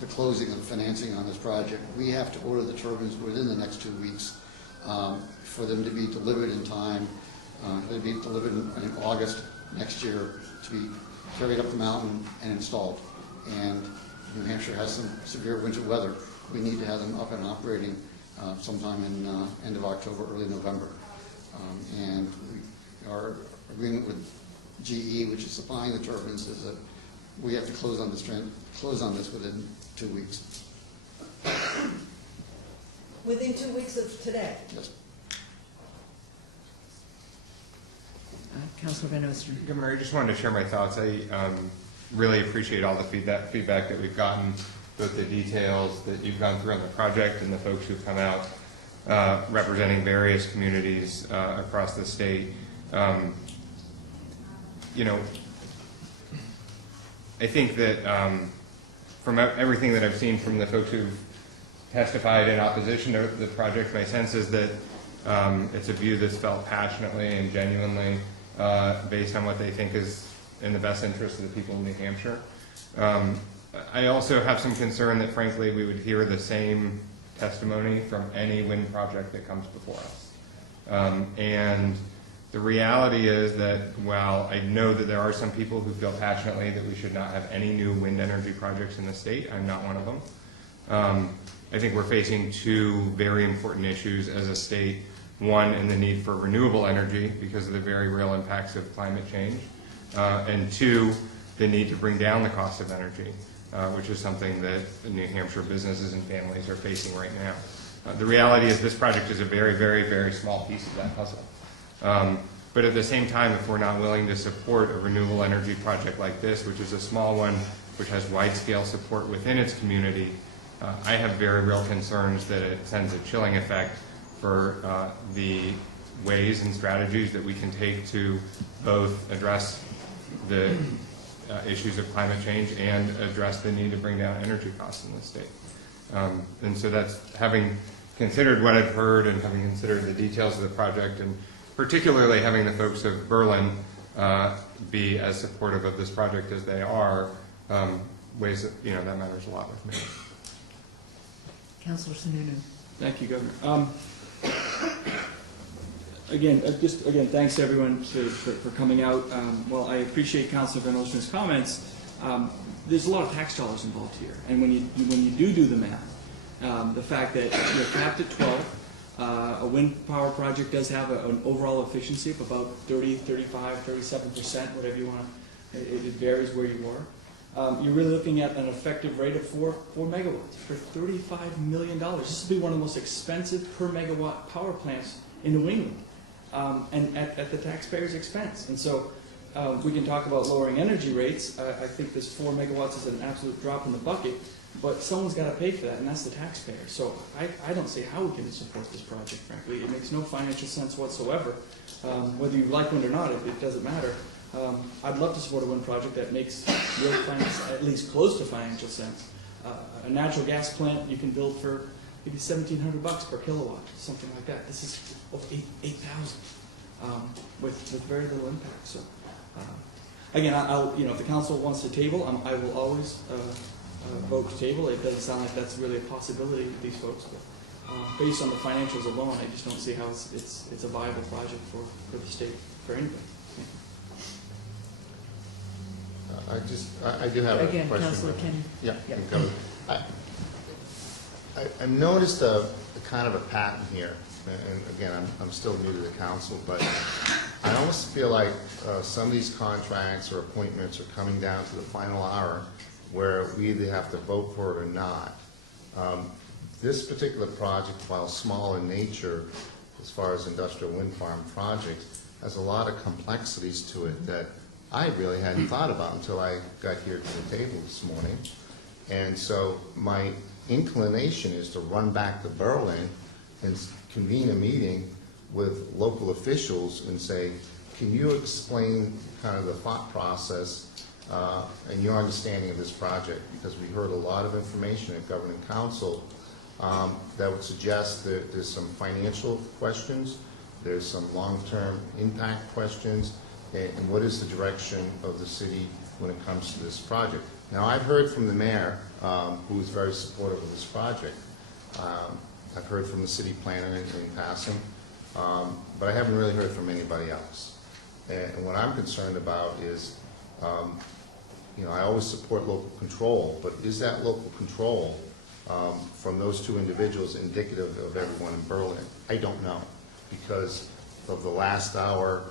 closing of financing on this project. We have to order the turbines within the next 2 weeks for them to be delivered in time. They'll be delivered in August next year to be carried up the mountain and installed. And New Hampshire has some severe winter weather. We need to have them up and operating sometime in end of October, early November. And our agreement with GE, which is supplying the turbines, is that we have to close on this within 2 weeks. Within 2 weeks of today? Yes. Councilor Van Oosteren. Governor, I just wanted to share my thoughts. I really appreciate all the feedback that we've gotten, both the details that you've gone through on the project and the folks who've come out representing various communities across the state. You know, I think that from everything that I've seen from the folks who've testified in opposition to the project, my sense is that it's a view that's felt passionately and genuinely based on what they think is in the best interest of the people of New Hampshire. I also have some concern that, frankly, we would hear the same testimony from any wind project that comes before us. And the reality is that while I know that there are some people who feel passionately that we should not have any new wind energy projects in the state, I'm not one of them. I think we're facing two very important issues as a state. One, in the need for renewable energy because of the very real impacts of climate change. And two, the need to bring down the cost of energy, which is something that the New Hampshire businesses and families are facing right now. The reality is this project is a very, very, very small piece of that puzzle. But at the same time, if we're not willing to support a renewable energy project like this, which is a small one, which has wide-scale support within its community, I have very real concerns that it sends a chilling effect for the ways and strategies that we can take to both address the issues of climate change and address the need to bring down energy costs in the state. And so that's, having considered what I've heard and having considered the details of the project, and particularly having the folks of Berlin be as supportive of this project as they are, ways that, that matters a lot with me. Councilor Sununu. Thank you, Governor. Again, thanks to everyone for coming out. While I appreciate Councilor Van Oosteren's comments, there's a lot of tax dollars involved here. And when you do the math, the fact that you're capped at 12, a wind power project does have an overall efficiency of about 30, 35, 37%, whatever you want. It varies where you are. You're really looking at an effective rate of 4 megawatts for $35 million. This will be one of the most expensive per megawatt power plants in New England, and at the taxpayer's expense. And so we can talk about lowering energy rates. I think this 4 megawatts is an absolute drop in the bucket, but someone's got to pay for that, and that's the taxpayer. So I don't see how we can support this project, frankly. It makes no financial sense whatsoever. Whether you like wind or not, it doesn't matter. I'd love to support a wind project that makes real at least close to financial sense. A natural gas plant you can build for maybe $1,700 per kilowatt, something like that. This is over $8,000 with very little impact. So again, if the council wants to table, I will always vote to table. It doesn't sound like that's really a possibility with these folks, but based on the financials alone, I just don't see how it's a viable project for the state, for anybody. I do have a question. Again, Councilor Kenny. Yeah. Yeah. I've noticed a kind of a pattern here, and again, I'm still new to the council, but I almost feel like some of these contracts or appointments are coming down to the final hour where we either have to vote for it or not. This particular project, while small in nature, as far as industrial wind farm projects, has a lot of complexities to it that I really hadn't thought about until I got here to the table this morning. And so my inclination is to run back to Berlin and convene a meeting with local officials and say, can you explain kind of the thought process and your understanding of this project? Because we heard a lot of information at Governing Council that would suggest that there's some financial questions, there's some long-term impact questions, and what is the direction of the city when it comes to this project. Now, I've heard from the mayor, who is very supportive of this project. I've heard from the city planner in passing, but I haven't really heard from anybody else. And what I'm concerned about is, you know, I always support local control, but is that local control from those two individuals indicative of everyone in Berlin? I don't know, because of the last hour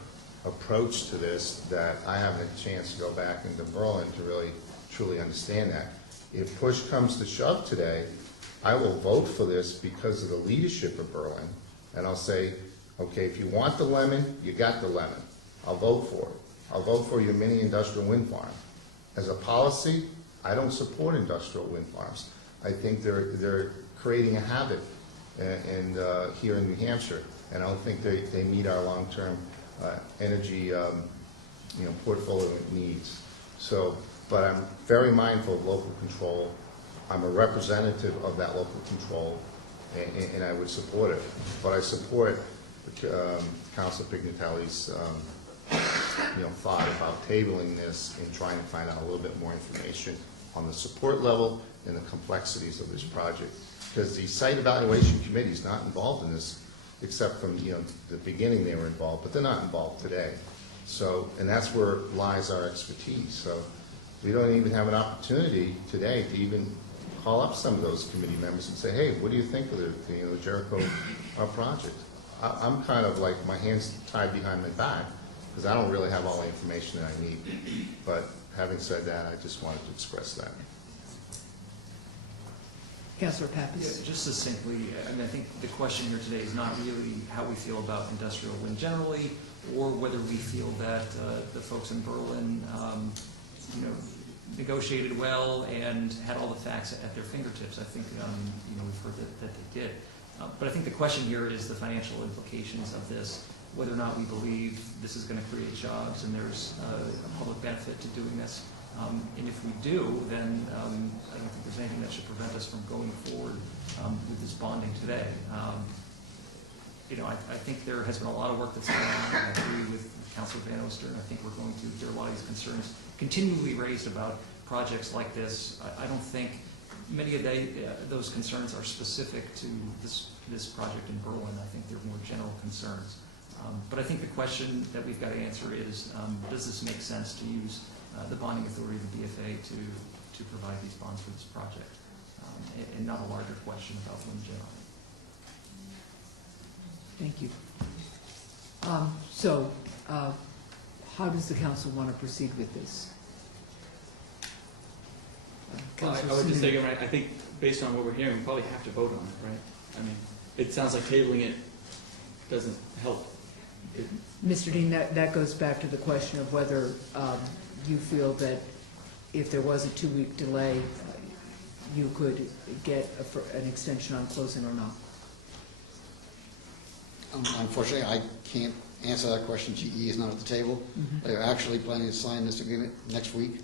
approach to this, that I haven't had a chance to go back into Berlin to really truly understand that. If push comes to shove today, I will vote for this because of the leadership of Berlin, and I'll say, okay, if you want the lemon, you got the lemon. I'll vote for it. I'll vote for your mini industrial wind farm. As a policy, I don't support industrial wind farms. I think they're creating a habit here in New Hampshire, and I don't think they meet our long-term energy portfolio needs. So, but I'm very mindful of local control. I'm a representative of that local control, and I would support it. But I support Councilor Pignatelli's thought about tabling this and trying to find out a little bit more information on the support level and the complexities of this project. Because the site evaluation committee is not involved in this, except from the beginning they were involved, but they're not involved today. So, and that's where lies our expertise. So we don't even have an opportunity today to even call up some of those committee members and say, hey, what do you think of the Jericho project? I'm kind of like my hands tied behind my back because I don't really have all the information that I need. But having said that, I just wanted to express that. Councilor Pappas. Yeah, just succinctly, I mean, I think the question here today is not really how we feel about industrial wind generally, or whether we feel that the folks in Berlin, negotiated well and had all the facts at their fingertips. I think, we've heard that they did. But I think the question here is the financial implications of this, whether or not we believe this is going to create jobs and there's a public benefit to doing this. And if we do, then I don't think there's anything that should prevent us from going forward with this bonding today. I think there has been a lot of work that's going on. I agree with Councilor Van Oster, and I think there are a lot of these concerns continually raised about projects like this. I don't think many of those concerns are specific to this project in Berlin. I think they're more general concerns. But I think the question that we've got to answer is, does this make sense to use the bonding authority of the BFA to provide these bonds for this project, and not a larger question about wind generally. Thank you. How does the council want to proceed with this? Well, I would just say, I think based on what we're hearing, we probably have to vote on it, right? I mean, it sounds like tabling it doesn't help. Mr. Dean, that goes back to the question of whether you feel that if there was a 2-week delay, you could get an extension on closing or not. Unfortunately, I can't answer that question. GE is not at the table. Mm-hmm. They're actually planning to sign this agreement next week,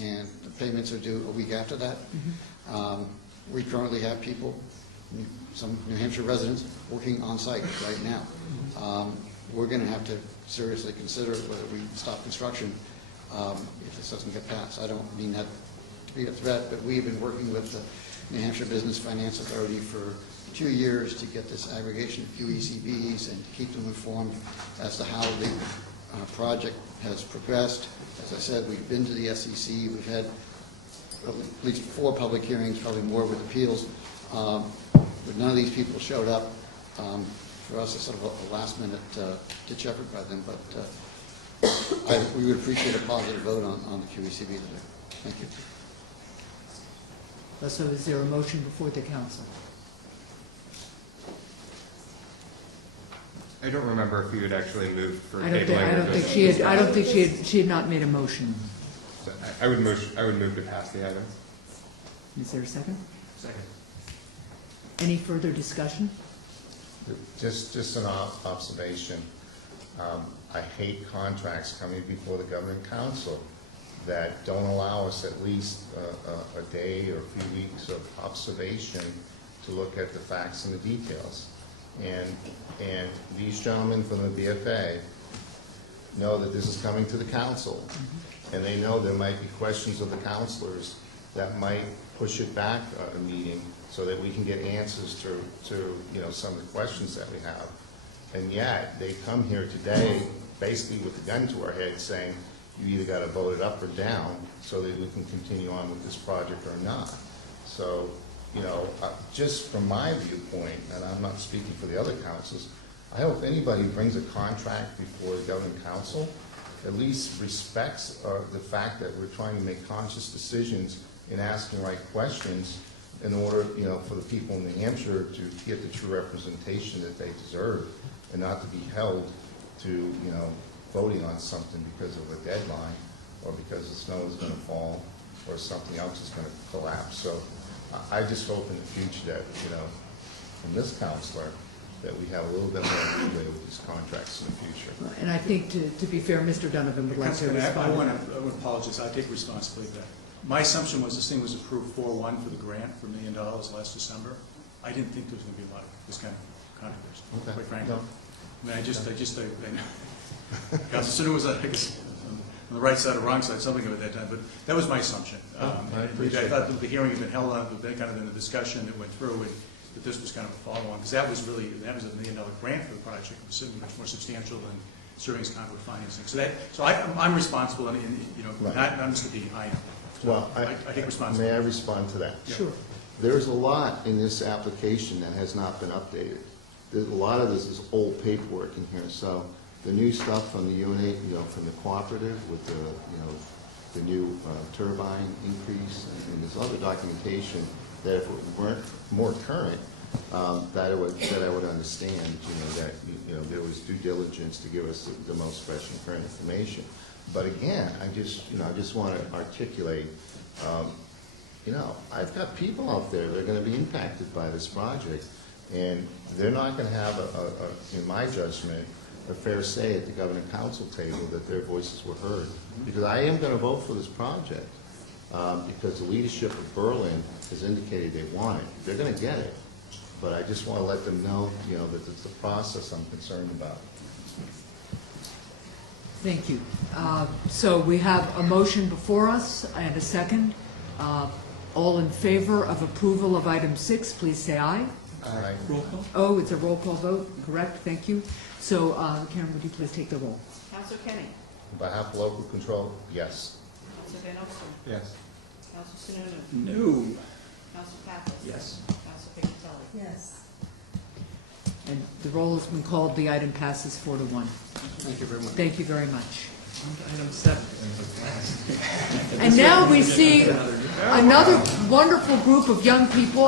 and the payments are due a week after that. Mm-hmm. We currently have people, some New Hampshire residents, working on site right now. We're going to have to seriously consider whether we stop construction if this doesn't get passed. I don't mean that to be a threat, but we've been working with the New Hampshire Business Finance Authority for 2 years to get this aggregation of QECBs and to keep them informed as to how the project has progressed. As I said, we've been to the SEC. We've had at least 4 public hearings, probably more with appeals. But none of these people showed up. For us, it's sort of a last-minute ditch effort by them. But we would appreciate a positive vote on the QECB today. Thank you. So is there a motion before the council? I don't remember if you had actually moved for I tabling. don't think she had not made a motion. So I would move to pass the item. Is there a second? Second. Any further discussion? Just an observation. I hate contracts coming before the governing council that don't allow us at least a day or a few weeks of observation to look at the facts and the details. And these gentlemen from the BFA know that this is coming to the council, and they know there might be questions of the councilors that might push it back a meeting so that we can get answers to some of the questions that we have. And yet, they come here today basically with a gun to our head saying, you either got to vote it up or down so that we can continue on with this project or not. So, just from my viewpoint, and I'm not speaking for the other councils, I hope anybody who brings a contract before the governing council at least respects the fact that we're trying to make conscious decisions in asking right questions in order, for the people in New Hampshire to get the true representation that they deserve and not to be held to, voting on something because of a deadline or because the snow is going to fall or something else is going to collapse. So I just hope in the future that, from this counselor, that we have a little bit more leeway with these contracts in the future. And I think, to be fair, Mr. Donovan would like to respond. I want to apologize. I take responsibility for that. My assumption was this thing was approved 4-1 for the grant for $1 million last December. I didn't think there was going to be a lot of this kind of controversy, quite frankly. No. I mean, I was, I guess, on the right side or wrong side, something of it at that time, but that was my assumption. I appreciate I thought that the hearing had been held on, but kind of in the discussion that went through, and that this was kind of a follow-on, because that was a $1 million grant for the project. It was certainly much more substantial than serving as conduit financing. So I'm responsible, and Right. not Mr. Dean, I am. So Well, I take responsibility. may I respond to that? Yeah. Sure. There's a lot in this application that has not been updated. There's a lot of this is old paperwork in here, so the new stuff from the unit, from the cooperative with the new turbine increase, and there's other documentation that if it weren't more current, that I would understand, that there was due diligence to give us the most fresh and current information. But again, I just want to articulate, I've got people out there that are going to be impacted by this project, and they're not going to have, in my judgment, a fair say at the governing council table that their voices were heard. Because I am going to vote for this project, because the leadership of Berlin has indicated they want it. They're going to get it. But I just want to let them know, that it's the process I'm concerned about. Thank you. So we have a motion before us and a second. All in favor of approval of item 6, please say aye. Aye. Roll call? Oh, it's a roll call vote, correct? Thank you. So, Karen, would you please take the roll? Council Kenny. On behalf of local control, yes. Council Van Osten. Yes. Council Sununu. No. Council Paplas. Yes. Council Picatelli. Yes. And the roll has been called. The item passes 4-1. Thank you very much. Thank you very much. Item 7. And now we see another wonderful group of young people